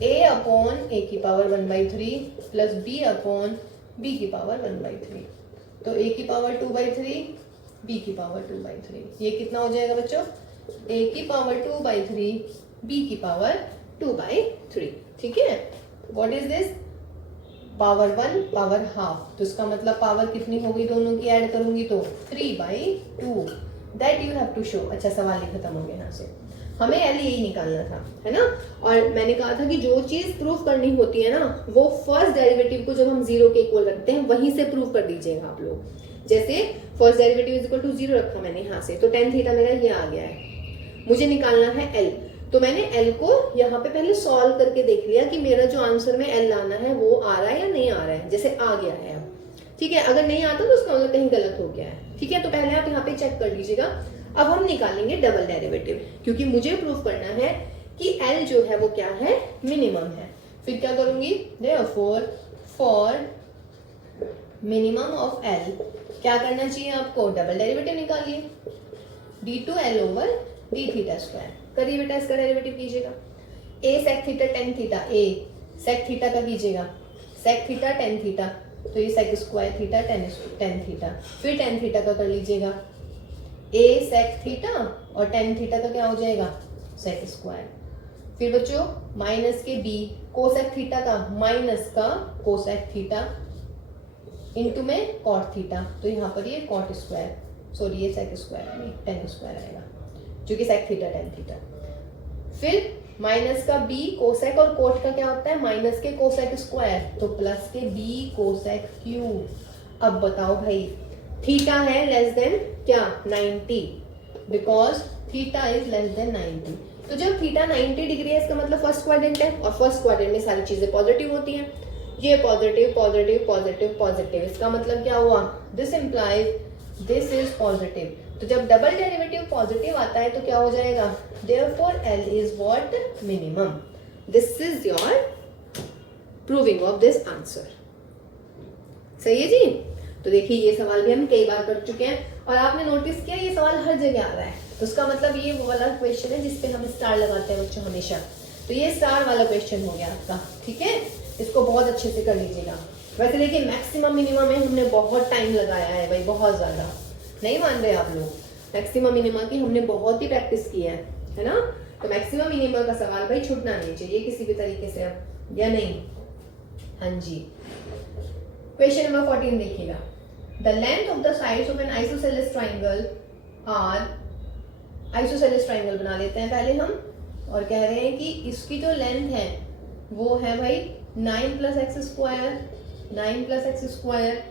a अपॉन a की power 1/3 plus b upon b की पावर 1/3 तो a की पावर 2/3 b की पावर 2/3 ये कितना हो जाएगा बच्चों a की पावर 2/3 b की पावर 2/3, ठीक है। What is this? Power 1 power half, तो इसका मतलब पावर कितनी होगी दोनों की ऐड करूंगी तो 3/2 that you have to show. अच्छा सवाल ही खत्म हो गया यहाँ से, हमें एल यही निकालना था है ना। और मैंने कहा था कि जो चीज प्रूफ करनी होती है ना वो फर्स्ट डेरिवेटिव को जब हम 0 के इक्वल रखते हैं वहीं से प्रूफ कर दीजिएगा आप लोग। जैसे first derivative is equal to 0 रखा मैंने यहाँ से, तो tan थीटा मेरा ये आ गया है, मुझे निकालना है एल। तो मैंने एल को यहाँ पे पहले सॉल्व करके देख लिया कि मेरा जो आंसर में एल लाना है वो आ रहा है या नहीं आ रहा है, जैसे आ गया है अब, ठीक है। अगर नहीं आता तो उसका मतलब कहीं गलत हो गया है, ठीक है। तो पहले आप यहाँ पे चेक कर लीजिएगा। अब हम निकालेंगे डबल डेरिवेटिव क्योंकि मुझे प्रूफ करना है कि एल जो है वो क्या है, मिनिमम है। फिर क्या करूंगी, therefore for minimum of L क्या करना चाहिए आपको, डबल डेरिवेटिव निकालिए d2l over d theta square. करिए बेटा इसका डेरिवेटिव कीजिएगा, a sec theta tan theta, a sec theta का कीजिएगा sec थीटा tan थीटा, तो ये sec square theta tan theta, फिर tan थीटा का कर लीजिएगा a sec थीटा और tan थीटा का क्या हो जाएगा sec स्क्वायर। फिर बच्चों माइनस के b कोसेक थीटा का माइनस का कोसेक थीटा इनटू में कॉट थीटा, तो यहाँ पर ये कॉट स्क्वायर, सॉरी ये सेक स्क्वायर नहीं tan स्क्वायर आएगा जो कि सेक थीटा tan थीटा। फिर माइनस का b कोसेक और कोट का क्या होता है माइनस के कोसेक स्क्वायर, तो प्लस के b कोसेक क्यूब। अब बताओ भाई थीटा है लेस देन क्या 90, because theta is less than 90। तो जब थीटा 90 डिग्री है इसका मतलब फर्स्ट क्वाड्रेंट है और फर्स्ट क्वाड्रेंट में सारी चीजें पॉजिटिव होती हैं, ये पॉजिटिव पॉजिटिव पॉजिटिव पॉजिटिव, इसका मतलब क्या हुआ, this implies this is positive. तो जब डबल डेरिवेटिव पॉजिटिव आता है तो क्या हो जाएगा, therefore L is what, minimum. This is your proving of this answer. सही है जी। तो देखिए ये सवाल भी हम कई बार कर चुके हैं और आपने नोटिस किया ये सवाल हर जगह आ रहा है, तो उसका मतलब ये वो वाला क्वेश्चन है जिसपे हम स्टार लगाते हैं बच्चों हमेशा। तो ये स्टार वाला क्वेश्चन हो गया आपका, ठीक है। इसको बहुत अच्छे से कर लीजिएगा। वैसे देखिए मैक्सिमम मिनिमम में हमने बहुत टाइम लगाया है भाई, बहुत ज्यादा, नहीं मान रहे आप लोग। मैक्सिमम मिनिमम की हमने बहुत ही प्रैक्टिस की है ना। तो मैक्सिमम मिनिमम का सवाल भाई छूटना नहीं चाहिए किसी भी तरीके से, अब या नहीं। हाँ जी, क्वेश्चन नंबर 14 देखिएगा। The length of the sides of an isosceles triangle are, isosceles triangle बना लेते हैं पहले हम, और कह रहे हैं कि इसकी जो लेंथ है वो है भाई 9 + x स्क्वायर, 9 + x स्क्वायर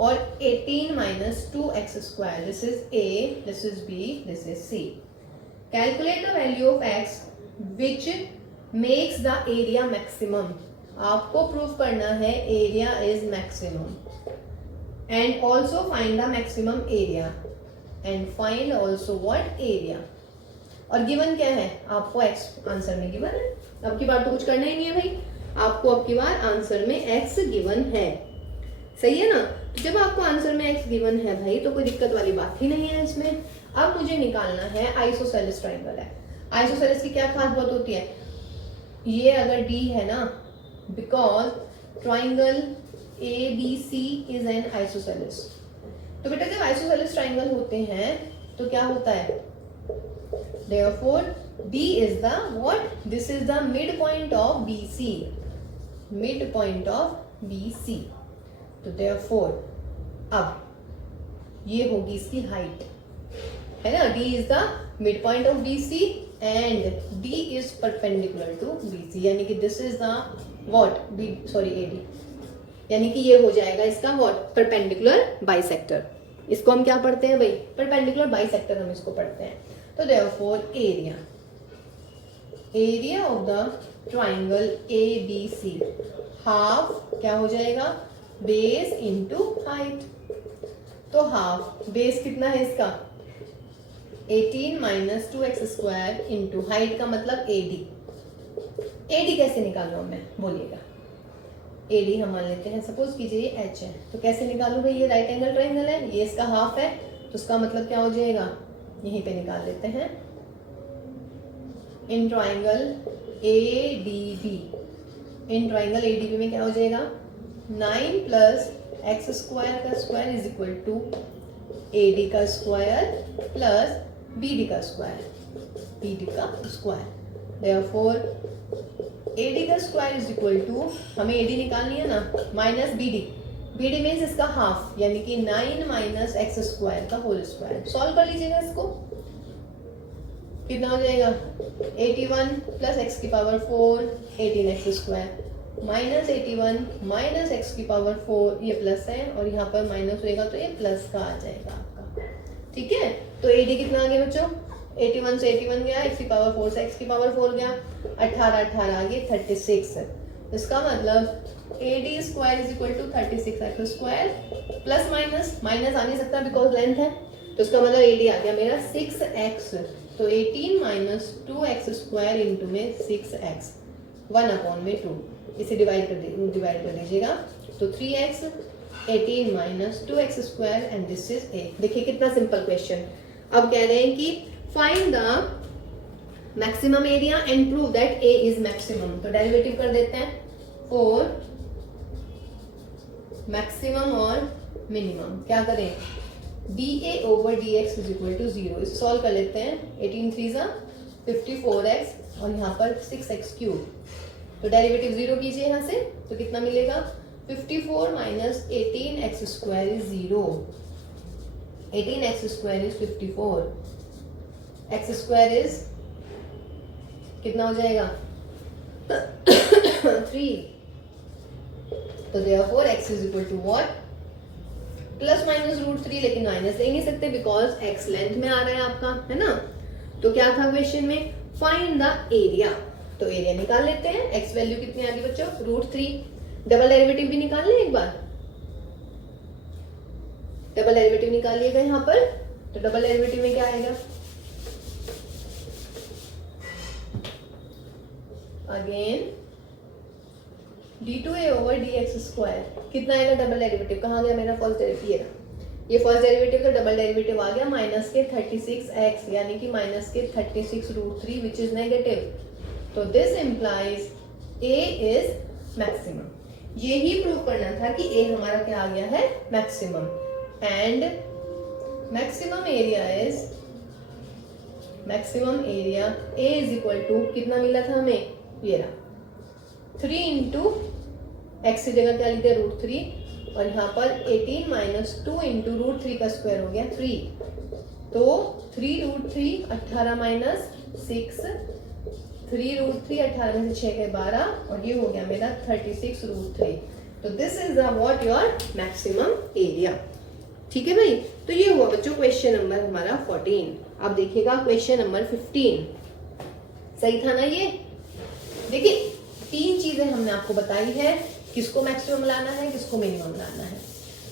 और 18 - 2x square. This is a, this is b, this is c। Calculate the value of x which makes the area maximum. आपको प्रूफ करना है area is maximum and also find the maximum area and find also what area. और given क्या है आपको, x answer में given है। अब की बार तो कुछ करना ही नहीं है भाई, आपको अब की बार आंसर में x गिवन है, सही है ना। तो जब आपको आंसर में x गिवन है भाई तो कोई दिक्कत वाली बात ही नहीं है इसमें। अब मुझे निकालना है आइसोसेलेस ट्राइंगल है। आइसोसेलेस की क्या खास बात होती है, ये अगर D है ना, because triangle ABC is an isosceles. तो बेटा जब आइसोसेलेस ट्राइंगल होते हैं तो क्या होता है, therefore D is the what? This is the midpoint of BC. Midpoint of BC. तो therefore अब ये होगी इसकी हाइट, है ना. D is the midpoint of BC and D is perpendicular to BC. यानी कि this is the what? AD. यानी कि ये हो जाएगा इसका what? Perpendicular bisector. इसको हम क्या पढ़ते हैं भाई? Perpendicular bisector हम इसको पढ़ते हैं. तो therefore area of the triangle ABC half क्या हो जाएगा? Base into height. तो हाफ बेस कितना है इसका? 18 माइनस 2x² इंटू हाइट का मतलब AD. AD कैसे निकालूं मैं? बोलिएगा. AD हम मान लेते हैं, सपोज कीजिए ये H है, तो कैसे निकालूं भाई? ये राइट एंगल ट्राइंगल है, ये इसका हाफ है, तो उसका मतलब क्या हो जाएगा? यहीं पे निकाल लेते हैं. In triangle ADB, in triangle ADB में क्या हो जाएगा? 9 प्लस x² का square is equal to AD का स्क्वायर प्लस BD का स्क्वायर. Therefore AD का स्क्वायर इज इक्वल टू, हमें AD निकालनी है ना, माइनस BD मीन्स इसका हाफ, यानी कि 9 माइनस x² का होल स्क्वायर. सॉल्व कर लीजिएगा इसको. कितना हो जाएगा? 81 प्लस x की power 4 18x² minus 81 minus x की पावर 4, ये प्लस है और यहाँ पर माइनस होएगा तो ये प्लस का आ जाएगा आपका. ठीक है. तो AD कितना आ गया बच्चों? 81 से 81 गया, x की पावर 4 से x की पावर 4 गया, 18 आ गई 36. इसका मतलब AD square is equal to 36x² plus minus आ नहीं सकता बिकॉज लेंथ है, तो इसका मतलब AD आ गया मेरा 6x. तो 18 माइनस 2x² इंटू में 6x 1/2. इसे डिवाइड कर दीजिएगा. तो 3x 18 minus 2x² and this is A. देखिए कितना सिंपल क्वेश्चन. अब कह रहे हैं कि find the maximum area and prove that A is maximum. तो डेरिवेटिव कर देते हैं फॉर मैक्सिमम और मिनिमम. क्या करें? dA over dx is equal to 0. इसे सॉल्व कर लेते हैं. 18 3 54x और यहाँ पर 6x³. तो डेरिवेटिव 0 कीजिए यहाँ से, तो कितना मिलेगा? 54 minus 18x² is 0. 18x² is 54. x² is कितना हो जाएगा? 3. तो therefore x is equal to what? Plus minus √3, लेकिन माइनस ले नहीं सकते बिकॉज x लेंथ में आ रहा है आपका, है ना. तो क्या था क्वेश्चन में? Find the area. तो एरिया निकाल लेते हैं. x वैल्यू कितनी आ गई बच्चों? √3. डबल डेरिवेटिव भी निकाल लें एक बार. डबल डेरिवेटिव निकालिएगा यहाँ पर. तो डबल डेरिवेटिव में क्या आएगा? Again d2a over dx². कितना आएगा डबल डेरिवेटिव? कहाँ गया मेरा फर्स्ट डेरिवेटिव? ये फर्स्ट डेरिवेटिव तो डबल डेरिवेटिव आ गया माइनस के 36x, यानी कि माइनस के 36√3 विच इज नेगेटिव. तो this implies A is maximum. यही प्रूव करना था कि A हमारा क्या आ गया है? Maximum. And maximum area A is equal to कितना मिला था हमें? ये रहा 3 इंटू एक्स की जगह क्या लिखते हैं? √3 और यहाँ पर 18 माइनस 2 इंटू √3 का स्क्वायर हो गया 3. तो 3√3 18 माइनस 6 3√3 18 में से 6 के 12 और ये हो गया मेरा 36√3. तो this is the what your maximum area. ठीक है भाई. तो ये हुआ बच्चों क्वेश्चन नंबर हमारा 14. अब देखिएगा क्वेश्चन नंबर 15. सही था ना ये? देखिए 3 चीजें हमने आपको बताई है, किसको मैक्सिमम लाना है, किसको मिनिमम लाना है.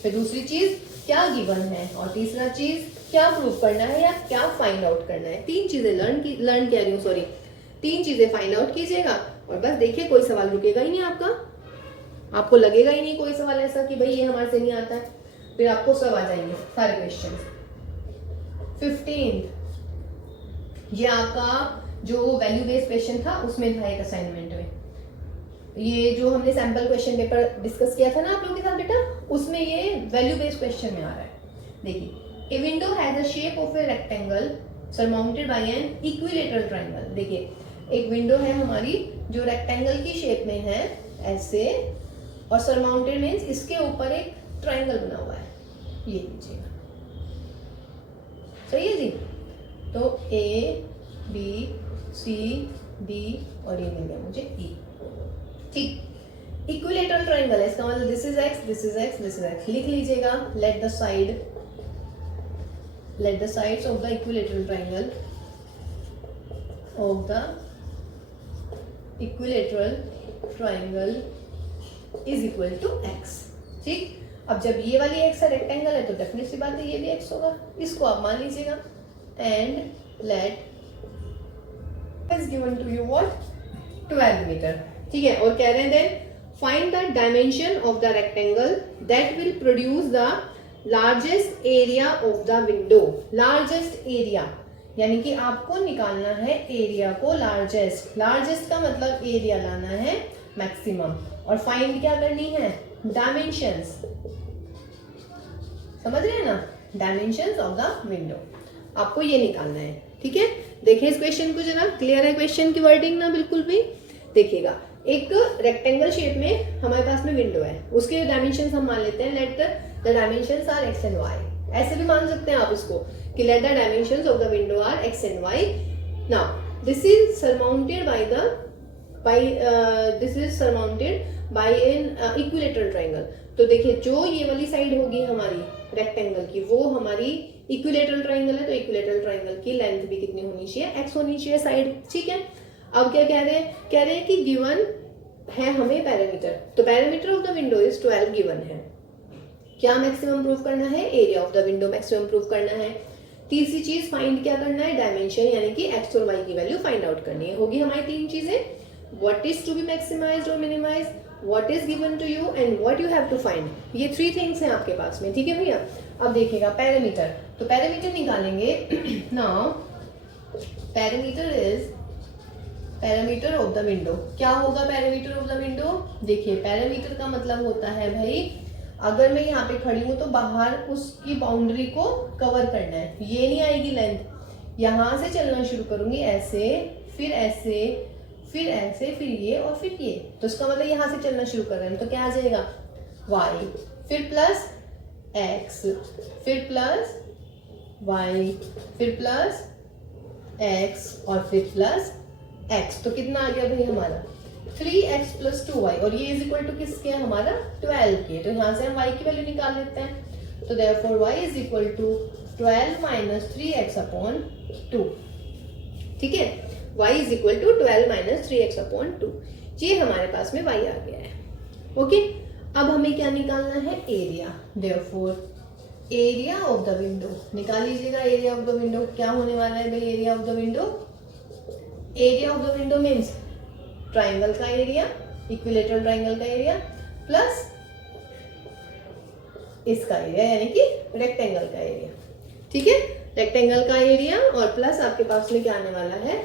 फिर दूसरी चीज क्या गिवन है, और तीसरा चीज क्या प्रूव करना है या क्या फाइंड आउट करना है. 3 चीजें लर्न कह रही हूँ, सॉरी 3 चीजें फाइंड आउट कीजिएगा और बस देखिए कोई सवाल रुकेगा ही नहीं आपका. आपको लगेगा ही नहीं कोई सवाल ऐसा कि भाई ये हमारे से नहीं आता है. फिर आपको सब आ जाएंगे सारे क्वेश्चन. 15 ये आपका जो वैल्यू बेस्ड क्वेश्चन था उसमें था एक असाइनमेंट में. ये जो हमने सैंपल क्वेश्चन पेपर डिस्कस किया था ना आप लोगों के साथ बेटा, उसमें ये वैल्यू बेस्ड क्वेश्चन में आ रहा है. देखिए, a window has a shape of a rectangle surmounted by an equilateral triangle. देखिए एक विंडो है हमारी जो रेक्टेंगल की शेप में है ऐसे, और सरमाउंटेड मीन्स इसके ऊपर एक ट्राइंगल बना हुआ है, ये लीजिएगा। सही है जी। तो ए बी सी डी और ये मिल गया मुझे ई। ठीक, इक्विलेटरल ट्राइंगल है, इसका मतलब this is x, this is x, this is x. लिख लीजिएगा, let the sides of the equilateral triangle is equal to x. ठीक, अब जब ये वाली एक्स है रेक्टेंगल है तो डेफिनेट सी बात है ये भी एक्स होगा, इसको आप मान लीजिएगा। And let is given to you what 12 मीटर। ठीक है, और कह रहे हैं then find the dimension of the rectangle that will produce the largest area of the window. Largest area यानी कि आपको निकालना है एरिया को लार्जेस्ट। लार्जेस्ट का मतलब एरिया लाना है मैक्सिमम, और फाइंड क्या करनी है, डायमेंशंस। समझ रहे हैं ना, डायमेंशंस ऑफ द विंडो आपको ये निकालना है। ठीक है, देखिए इस क्वेश्चन को जरा, क्लियर है क्वेश्चन की वर्डिंग ना, बिल्कुल भी। देखिएगा, एक रेक्टेंगल शेप में हमारे पास में विंडो है, उसके डायमेंशंस हम मान लेते हैं let the dimensions are x and y. ऐसे भी मान सकते हैं आप इसको कि let the dimensions of the window are x and y. Now this is surmounted by an equilateral triangle. तो देखिए जो ये वाली साइड होगी हमारी रेक्टेंगल की, वो हमारी इक्विलेटरल ट्राइंगल है, तो इक्विलेटरल ट्राइंगल की लेंथ भी कितनी होनी चाहिए, एक्स होनी चाहिए साइड। ठीक है, अब क्या कह रहे हैं कि गिवन है हमें पैरामीटर, तो parameter of the window is 12 given है। क्या मैक्सिमम प्रूव करना है, area of the window maximum prove करना है। तीसरी चीज फाइंड क्या करना है, डायमेंशन, यानी कि एक्स और वाई की वैल्यू फाइंड आउट करनी है। होगी हमारी तीन चीजें, what is to be maximised और minimised, what is given to you and what you have to find। ये 3 थिंग्स हैं आपके पास में। ठीक है भैया, अब देखिएगा पैरामीटर, तो पैरामीटर निकालेंगे। Now parameter is parameter of the window. क्या होगा पैरामीटर ऑफ द विंडो, देखिए पैरामीटर का मतलब होता है भाई, अगर मैं यहाँ पे खड़ी हूँ तो बाहर उसकी बाउंड्री को कवर करना है, ये नहीं आएगी लेंथ, यहाँ से चलना शुरू करूंगी ऐसे, फिर ऐसे, फिर ऐसे, फिर ये और फिर ये, तो इसका मतलब यहाँ से चलना शुरू कर रहे हैं, तो क्या आ जाएगा y, फिर प्लस x, फिर प्लस y, फिर प्लस x और फिर प्लस x। तो कितना आ गया भाई हमारा 3x + 2y, और ये इज इक्वल टू किसके, हमारा 12 के। तो यहाँ से हम y की वैल्यू निकाल लेते हैं, तो therefore y is equal to 12 - 3x/2। ठीक है, y is equal to 12 - 3x/2। ये हमारे पास में y आ गया है। ओके, अब हमें क्या निकालना है, area. Therefore area of the window निकाल लीजिएगा। एरिया ऑफ द विंडो क्या होने वाला है भाई, area of the window, area of the window means triangle का एरिया, इक्विलेटरल ट्राइंगल का एरिया, प्लस इसका एरिया यानी कि रेक्टेंगल का एरिया। ठीक है, रेक्टेंगल का एरिया और प्लस आपके पास में क्या आने वाला है,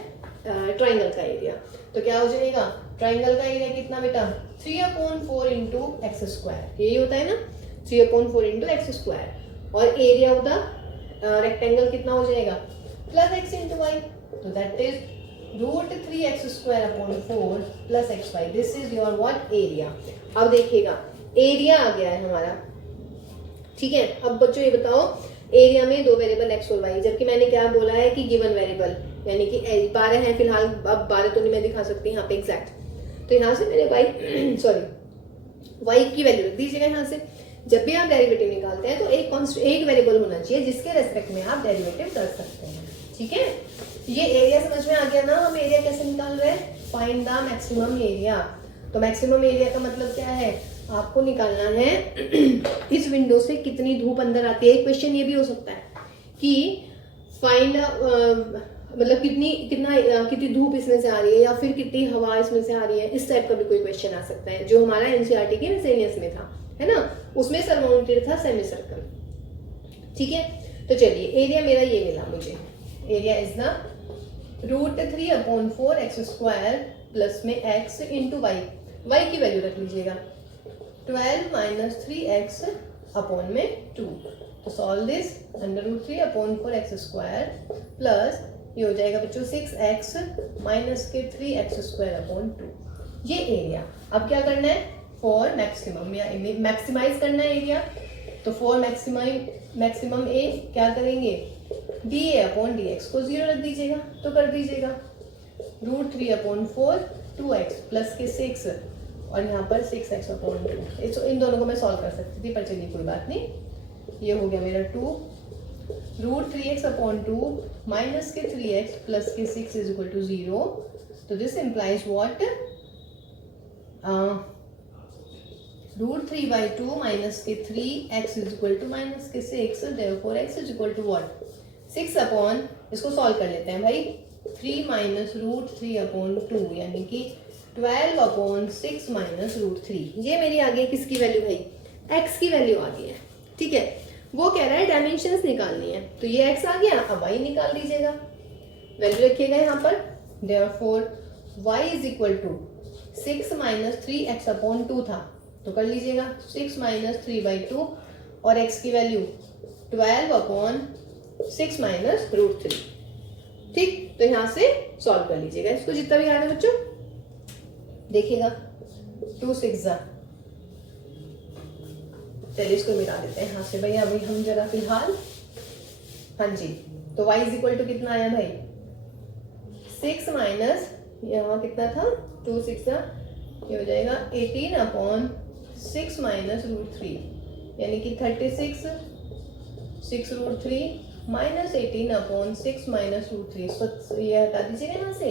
ट्राइंगल का एरिया। तो क्या हो जाएगा, ट्राइंगल का एरिया कितना बेटा, 3/4 × x², यही होता है ना, 3/4 × x²। और एरिया ऑफ द रेक्टेंगल कितना हो जाएगा, +x × y, तो that is √3x²/4 + xy। This is your what, area. अब देखिएगा एरिया आ गया है हमारा। ठीक है, अब बच्चों ये बताओ, एरिया में 2 वेरिएबल x और y, जबकि मैंने क्या बोला है कि गिवन वेरिएबल यानी कि 12 है फिलहाल, अब 12 तो नहीं मैं दिखा सकती यहाँ पे एग्जैक्ट, तो यहाँ से मैंने y की वैल्यू रख दीजिएगा। यहाँ से जब भी आप डेरिवेटिव निकालते हैं तो एक वेरिएबल होना चाहिए जिसके रेस्पेक्ट में आप डेरिवेटिव कर सकते हैं। ठीक है, ये एरिया समझ में आ गया ना, हम एरिया कैसे निकाल रहे हैं, फाइंड द मैक्सिमम एरिया। तो मैक्सिमम एरिया का मतलब क्या है, आपको निकालना है इस विंडो से कितनी धूप अंदर आती है। एक क्वेश्चन ये भी हो सकता है कि फाइंड मतलब कितनी धूप इसमें से आ रही है, या फिर कितनी हवा इसमें से आ रही है, इस टाइप का भी कोई क्वेश्चन आ सकता है, जो हमारा एनसीईआरटी के मिसलेनियस में था, है ना, उसमें सरमाउंटेड था सेमी सर्कल। ठीक है, तो चलिए एरिया मेरा ये मिला मुझे, area is the √3/4 x² plus में x × y, y की वैल्यू रख लीजिएगा 12 - 3x/2। तो सॉल्व दिस, √3/4x² प्लस ये हो जाएगा बच्चों 6x माइनस के 3x²/2। ये एरिया। अब क्या करना है, फॉर मैक्सिमम या मैक्सिमाइज करना है एरिया, तो फॉर मैक्सिमम ए क्या करेंगे, dA/dx को 0 रख दीजिएगा, तो कर दीजिएगा √3/4 2x प्लस के 6 और यहाँ पर 6x/2। इन दोनों को मैं सॉल्व कर सकती थी, पर चलिए कोई बात नहीं। ये हो गया मेरा 2 √3x/2 माइनस के 3x प्लस के 6 = 0। तो दिस इम्प्लाइज वॉट, √3/2 माइनस के 3x माइनस के 6, therefore x what 6 इसको सॉल्व कर लेते हैं भाई, 3 माइनस √3/2 यानी कि 12/6 माइनस √3। ये मेरी आ गई किसकी वैल्यू भाई, x की वैल्यू आ गई है। ठीक है, वो कह रहा है डायमेंशंस निकालनी है, तो ये x आ गया, अब y निकाल दीजिएगा, वैल्यू रखिएगा यहाँ पर, therefore y = 6 माइनस 3x/2 था, तो कर लीजिएगा 6 माइनस 3/2 और x की वैल्यू 12/6 माइनस √3। ठीक, तो यहाँ से सॉल्व कर लीजिएगा इसको, जितना भी आ रहा है बच्चों देखिएगा, 2 6 चलिए इसको मिला देते हैं यहाँ से भैया, अभी हम जरा फिलहाल, हाँ जी, तो y = कितना आया भाई, 6 माइनस यहाँ कितना था, 2 6 ये हो जाएगा 18/6 माइनस √3 यानी कि 36 6√3 माइनस 18/6 माइनस √3। इसको ये हटा दीजिएगा यहाँ से,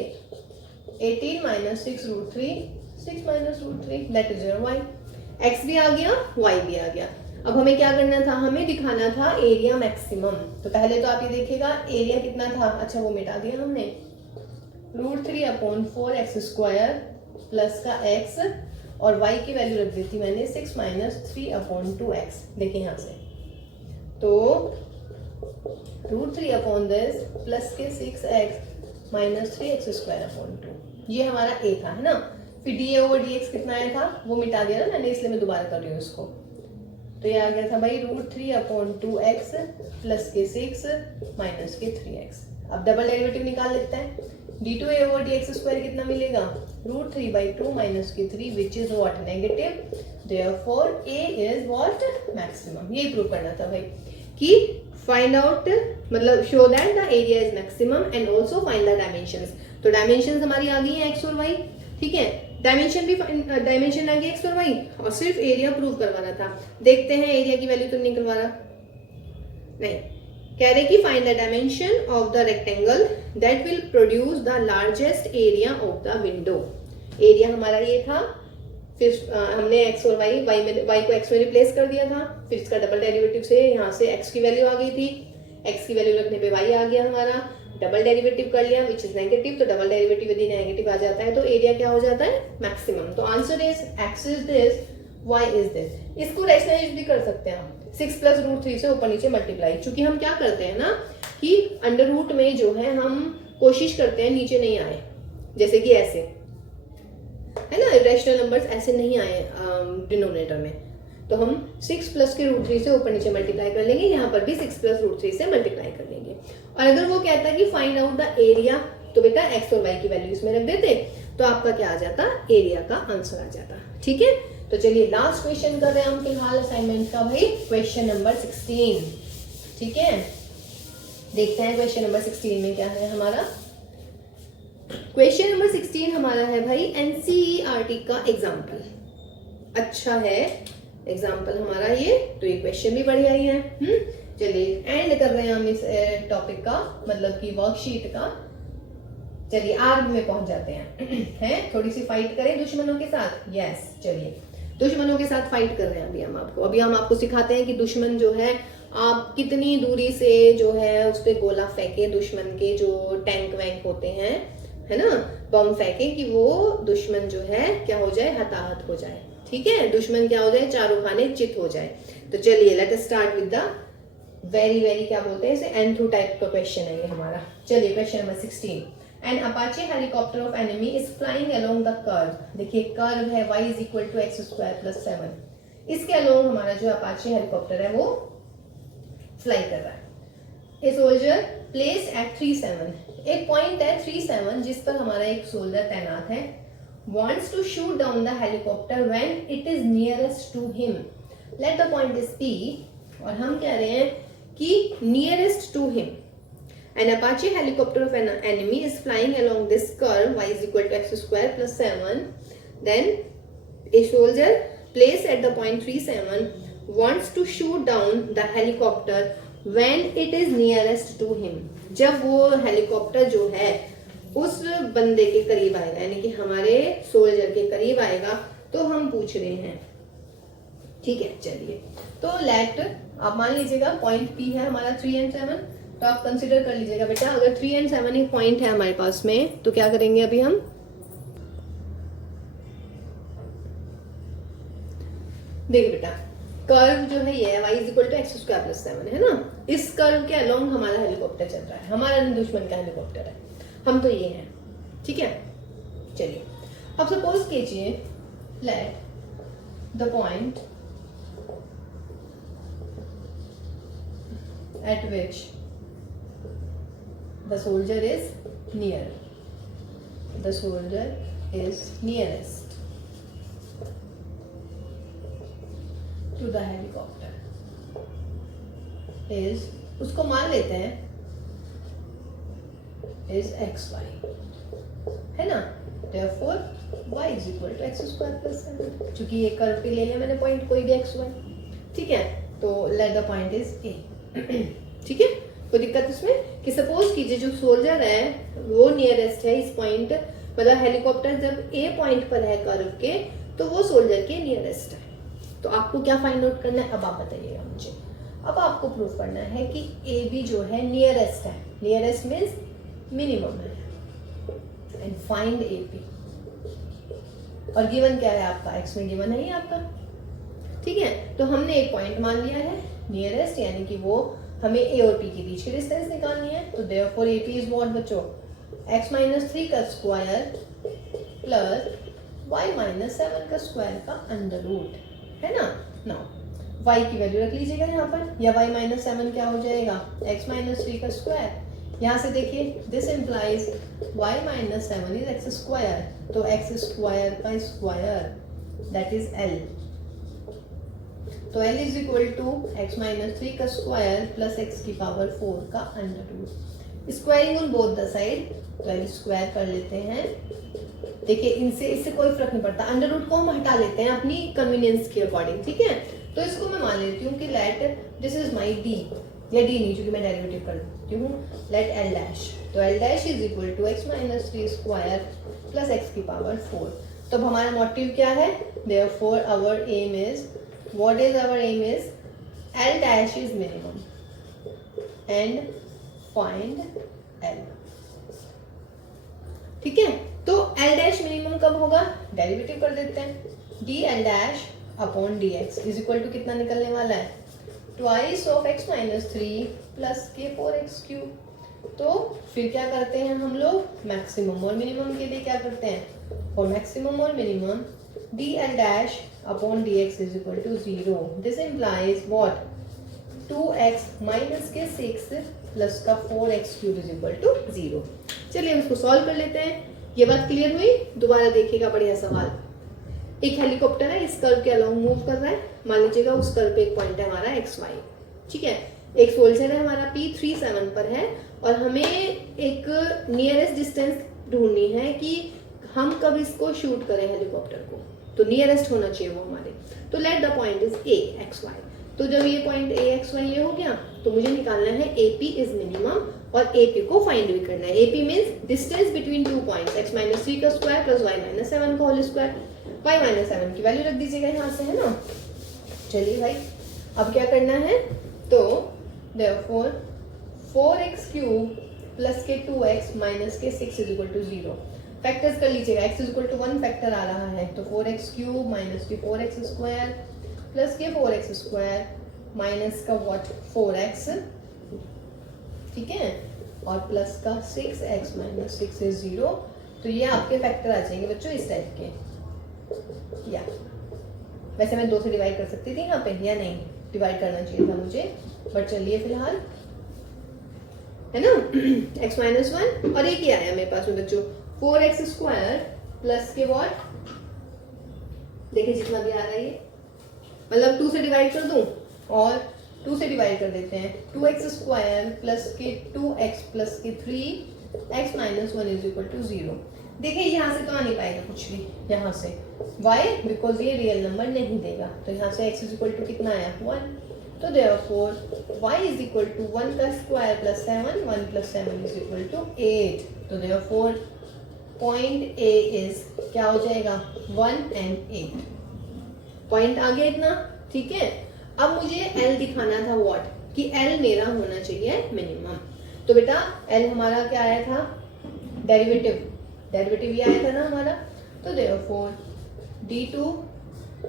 18 minus 6√3 6 minus √3 that is your y। x भी आ गया, y भी आ गया। अब हमें क्या करना था, हमें दिखाना था एरिया मैक्सिमम। तो पहले तो आप ये देखिएगा एरिया कितना था, अच्छा वो मिटा दिया हमने, √3/4x² प्लस का x और y की वैल्यू रख दी थी मैंने 6 माइनस 3/2x। देखिए यहाँ से, तो √3/this प्लस के 6x माइनस 3x²/2, ये हमारा a था, है ना। फिर dA/dx कितना आया था, वो मिटा दिया ना मैंने, इसलिए मैं दोबारा कर रही हूँ इसको। तो ये आ गया था भाई √3/2x प्लस के 6 माइनस के 3x। अब डबल डेरिवेटिव निकाल लेते हैं, d2A/dx² कितना मिलेगा, √3/2 माइनस के 3 which is what, negative, therefore a is what, maximum. यही प्रूव करना था भाई कि फाइंड आउट, मतलब show that the area is maximum and also find the dimensions. तो डायमेंशंस हमारी आ गई हैं x और y, ठीक है, डायमेंशन आ गया x और y, और सिर्फ एरिया प्रूव करवाना था। देखते हैं एरिया की वैल्यू तो निकलवा रहा नहीं, कह रहे कि find the dimension of the rectangle that will produce the largest area of the window. Area हमारा ये था, फिर हमने x और y को x में रिप्लेस कर दिया था, फिर इसका डबल डेरिवेटिव से यहाँ से x की वैल्यू आ गई थी, x की वैल्यू रखने पे y आ गया हमारा, डबल डेरिवेटिव कर लिया विच इज नेगेटिव। तो डबल डेरिवेटिव यदि नेगेटिव आ जाता है तो एरिया क्या हो जाता है, मैक्सिमम। तो answer is x is this, y is this. इसको रैशनलाइज भी कर सकते हैं हम, 6 प्लस √3 से ऊपर नीचे मल्टीप्लाई, क्योंकि हम क्या करते हैं ना कि अंडर रूट में जो है हम कोशिश करते हैं नीचे नहीं आए, जैसे कि ऐसे है ना, इरेशनल नंबर्स ऐसे नहीं आए डिनोमिनेटर में, तो हम 6 प्लस के √3 से ऊपर नीचे मल्टीप्लाई कर लेंगे, यहाँ पर भी 6 प्लस √3 से मल्टीप्लाई कर लेंगे। और अगर वो कहता है कि फाइंड आउट द एरिया, तो बेटा x और y की वैल्यू इसमें रख देते, तो आपका क्या आ जाता, एरिया का आंसर आ जाता। ठीक है, तो चलिए लास्ट क्वेश्चन कर रहे हैं हम फिलहाल असाइनमेंट का भाई, क्वेश्चन नंबर 16। ठीक है, देखते हैं क्वेश्चन नंबर 16 में क्या है हमारा। क्वेश्चन नंबर 16 हमारा है भाई NCERT का एग्जाम्पल। अच्छा है एग्जाम्पल हमारा ये, तो ये क्वेश्चन भी बढ़िया ही है। चलिए एंड कर रहे हैं हम इस टॉपिक का, मतलब कि वर्कशीट का। चलिए आर्म में पहुंच जाते हैं हैं, थोड़ी सी फाइट करें दुश्मनों के साथ। यस, चलिए दुश्मनों के साथ फाइट कर रहे हैं अभी हम आपको सिखाते हैं कि दुश्मन जो है आप कितनी दूरी से जो है उस पर गोला फेंके, दुश्मन के जो टैंक वैंक होते हैं, है ना, बम फेंके कि वो दुश्मन जो है क्या हो जाए, हताहत हो जाए। ठीक है, दुश्मन क्या हो जाए, चारों खाने चित हो जाए। तो चलिए let us start with the very क्या बोलते हैं इसे, एंथ्रू टाइप का क्वेश्चन है ये हमारा। चलिए question number 16, an Apache helicopter of enemy is flying along the curve. देखिए कर्व है y = x² + 7, इसके अलोंग हमारा जो अपाचे हेलीकॉप्टर है वो फ्लाई कर रहा है। ए सोल्जर प्लेस एट 37, एक पॉइंट है 37 जिस पर हमारा एक सोल्जर तैनात है। wants to shoot down the helicopter when it is nearest to him. Let the point is P, और हम कह रहे हैं कि nearest to him. An Apache helicopter of an enemy is flying along this curve y is equal to x square plus 7. Then a soldier placed at the point 37 wants to shoot down the helicopter when it is nearest to him. जब वो helicopter जो है उस बंदे के करीब आएगा, यानी कि हमारे सोल्जर के करीब आएगा, तो हम पूछ रहे हैं। ठीक है, चलिए तो लेट आप मान लीजिएगा पॉइंट पी है हमारा 3 और 7, तो आप कंसिडर कर लीजिएगा बेटा अगर 3 और 7 एक पॉइंट है हमारे पास में, तो क्या करेंगे अभी हम, देखिए बेटा कर्व जो है ये y is equal to x square plus 7 है ना। इस कर्व के अलोंग हमारा हेलीकॉप्टर चल रहा है, हमारा दुश्मन का हेलीकॉप्टर है, हम तो ये हैं। ठीक है, चलिए अब सपोज कीजिए let the point at which the soldier is near, the soldier is nearest to the helicopter is, उसको मान लेते हैं इज एक्स वाई, है ना। therefore y is equal to x square plus 7, चूंकि ये कर्व पे ले लिया मैंने पॉइंट कोई भी एक्स वाई। ठीक है, तो लेट द पॉइंट इज ए। ठीक है, कोई दिक्कत इसमें कि सपोज कीजिए जो सोल्जर है वो नियरेस्ट है इस पॉइंट, मतलब हेलीकॉप्टर जब ए पॉइंट पर है कर्व के, तो वो सोल्जर के नियरेस्ट है। तो आपको क्या फाइंड आउट करना है अब आप बताइएगा मुझे। अब आपको प्रूव करना है कि ए बी जो है नियरेस्ट है, नियरेस्ट मीन्स मिनिमम है, एंड फाइंड ए पी। और गिवन क्या है आपका, एक्स में गिवन है ही आपका। ठीक है, तो हमने एक पॉइंट मान लिया है नियरेस्ट, यानी कि वो हमें ए और पी के बीच की डिस्टेंस निकालनी है। तो therefore A P is what बच्चों, एक्स माइनस 3 का स्क्वायर प्लस वाई माइनस 7 का स्क्वायर का अंडर रूट, है ना। नाउ y की वैल्यू रख लीजिएगा यहाँ पर, या y माइनस 7 क्या हो जाएगा, x माइनस 3 का स्क्वायर। यहाँ से देखिए this implies y minus 7 is x square, तो एक्स स्क्वायर का स्क्वायर दैट इज l, तो l is equal to x minus 3 का स्क्वायर प्लस x की पावर 4 का under root. Squaring on both the side, तो l स्क्वायर कर लेते हैं। देखिए इनसे इससे कोई फर्क नहीं पड़ता, अंडर रूट को हम हटा लेते हैं अपनी कन्वीनियंस के अकॉर्डिंग। ठीक है, तो इसको मैं मान लेती हूँ कि let this is my d, या डी नहीं क्योंकि मैं डेरिवेटिव कर देती हूँ, लेट एल डैश, तो l dash is equal to x minus 3 square plus x की पावर 4। तो अब हमारा मोटिव क्या है, therefore our aim is, what is our aim is, l dash is minimum and find l. ठीक है, तो एल डैश मिनिमम कब होगा, डेरिवेटिव कर देते हैं, d l dash upon d x is equal to कितना निकलने वाला है, twice of x minus 3 plus के 4x क्यूब। तो फिर क्या करते हैं हम लोग, मैक्सिमम और मिनिमम के लिए क्या करते हैं, और मैक्सिमम और minimum d l dash upon d x is equal to 0। This implies what, 2x minus के 6 प्लस का 4x cube is equal to 0। चलिए हम इसको सॉल्व कर लेते हैं। ये बात क्लियर हुई, दोबारा देखिएगा बढ़िया सवाल। एक हेलीकॉप्टर है, इस कर्व के अलोंग मूव कर रहा है, मान लीजिएगा उस कर्व पे एक पॉइंट है हमारा एक्स वाई। ठीक है, एक सोल्जर है हमारा पी 37 पर है, और हमें एक नियरेस्ट डिस्टेंस ढूंढनी है कि हम कब इसको शूट करें हेलीकॉप्टर को, तो नियरेस्ट होना चाहिए वो हमारे। तो let the point is a x y, तो जब ये पॉइंट ए एक्स वाई ये हो गया, तो मुझे निकालना है ए पी इज मिनिमम, और ए पी को फाइंड भी करना है। A P means distance between 2 points, x minus 3 का स्क्वायर प्लस वाई माइनस 7 का होल स्क्वायर। वाई माइनस 7 की वैल्यू रख दीजिएगा यहाँ से, है ना। चलिए भाई अब क्या करना है, तो देयरफॉर 4x क्यूब प्लस के 2x माइनस के 6 इज इक्वल टू 0। फैक्टर्स कर लीजिएगा, x is equal to 1 factor आ रहा है, तो 4x क्यूब माइनस के 4x स्क्वायर प्लस के 4x स्क्वायर माइनस का व्हाट 4x, ठीक है, और प्लस का 6x माइनस 6 इज 0। तो ये आपके फैक्टर आ जाएंगे बच्चों इस टाइप के। या वैसे मैं 2 से डिवाइड कर सकती थी यहाँ पे, या नहीं, डिवाइड करना चाहिए था मुझे, बट चलिए फिलहाल, है ना। x माइनस 1 और एक ही आया मेरे पास में बच्चों 4x स्क्वायर प्लस के वॉट, देखिए जितना भी आ रहा है ये, मतलब 2 से डिवाइड कर दूं और 2 से डिवाइड कर देते हैं, 2x स्क्वायर प्लस के 2x प्लस के 3x minus 1 is equal to 0। देखिए यहाँ से तो आ नहीं पाएगा कुछ भी, यहाँ से y बिकॉज ये रियल नंबर नहीं देगा, तो यहाँ से x इज इक्वल टू कितना आया 1, तो therefore y is equal to 1 का square plus 7, 1 plus 7 is equal to 8, तो देयरफॉर पॉइंट A इज क्या हो जाएगा 1 and 8। पॉइंट आ गया इतना, ठीक है। अब मुझे L दिखाना था व्हाट, कि L मेरा होना चाहिए मिनिमम। तो बेटा L हमारा क्या आया था, डेरिवेटिव ये आया था ना हमारा, तो therefore d2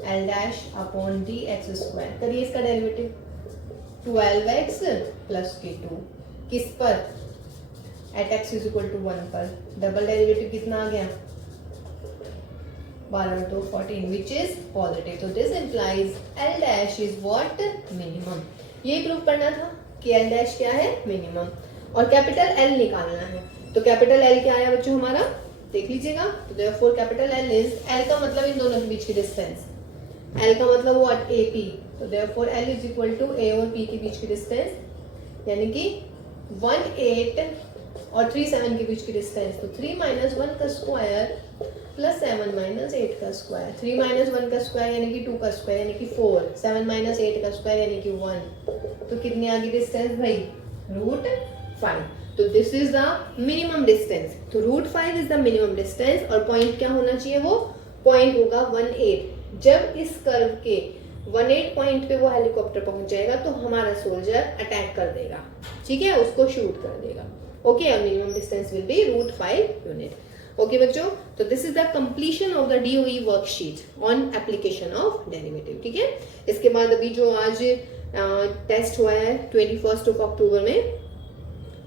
L dash upon dx square, करिए इसका डेरिवेटिव 12x प्लस k2 किस पर, at x is equal to 1 पर, डबल डेरिवेटिव कितना आ गया 12 2 14 विच इज पॉजिटिव, तो this implies L dash is what minimum. यही प्रूव करना था कि L डैश क्या है मिनिमम, और कैपिटल L निकालना है। तो कैपिटल L क्या आया बच्चों हमारा, देख लीजिएगा, तो therefore capital L is, L का मतलब इन दोनों के बीच की डिस्टेंस, L का मतलब व्हाट AP, तो therefore L is equal to A और P के बीच की डिस्टेंस, यानी कि 1 8 और 3 7 के बीच की डिस्टेंस, तो 3 माइनस 1 का स्क्वायर प्लस 7 माइनस 8 का स्क्वायर, 3 माइनस 1 का स्क्वायर यानी कि 2 का स्क्वायर यानी कि 4, 7 माइनस 8 का स्क्वायर यानी कि 1, तो कितनी आ गई डिस्टेंस भाई √5, तो this is the minimum distance, तो √5 इज द मिनिमम डिस्टेंस, और पॉइंट क्या होना चाहिए, वो पॉइंट होगा 18। जब इस कर्व के 18 पॉइंट पे वो हेलीकॉप्टर पहुंच जाएगा तो हमारा सोल्जर अटैक कर देगा, ठीक है, उसको शूट कर देगा। ओके, और minimum distance will be √5 unit. Okay बच्चों, तो this is the completion of the DOE worksheet on application of derivative, ठीक है। इसके बाद अभी जो आज टेस्ट हुआ है 21 अक्टूबर में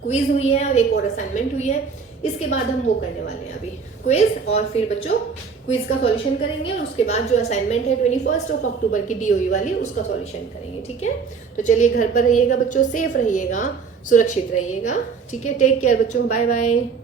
क्विज हुई है और एक और असाइनमेंट हुई है, इसके बाद हम वो करने वाले हैं अभी क्विज, और फिर बच्चों क्विज का सॉल्यूशन करेंगे, और उसके बाद जो असाइनमेंट है 21 अक्टूबर की DOE वाली उसका सॉल्यूशन करेंगे, ठीक है। तो चलिए घर पर रहिएगा बच्चों, सेफ रहिएगा, सुरक्षित रहिएगा, ठीक है। टेक केयर बच्चों, बाय बाय।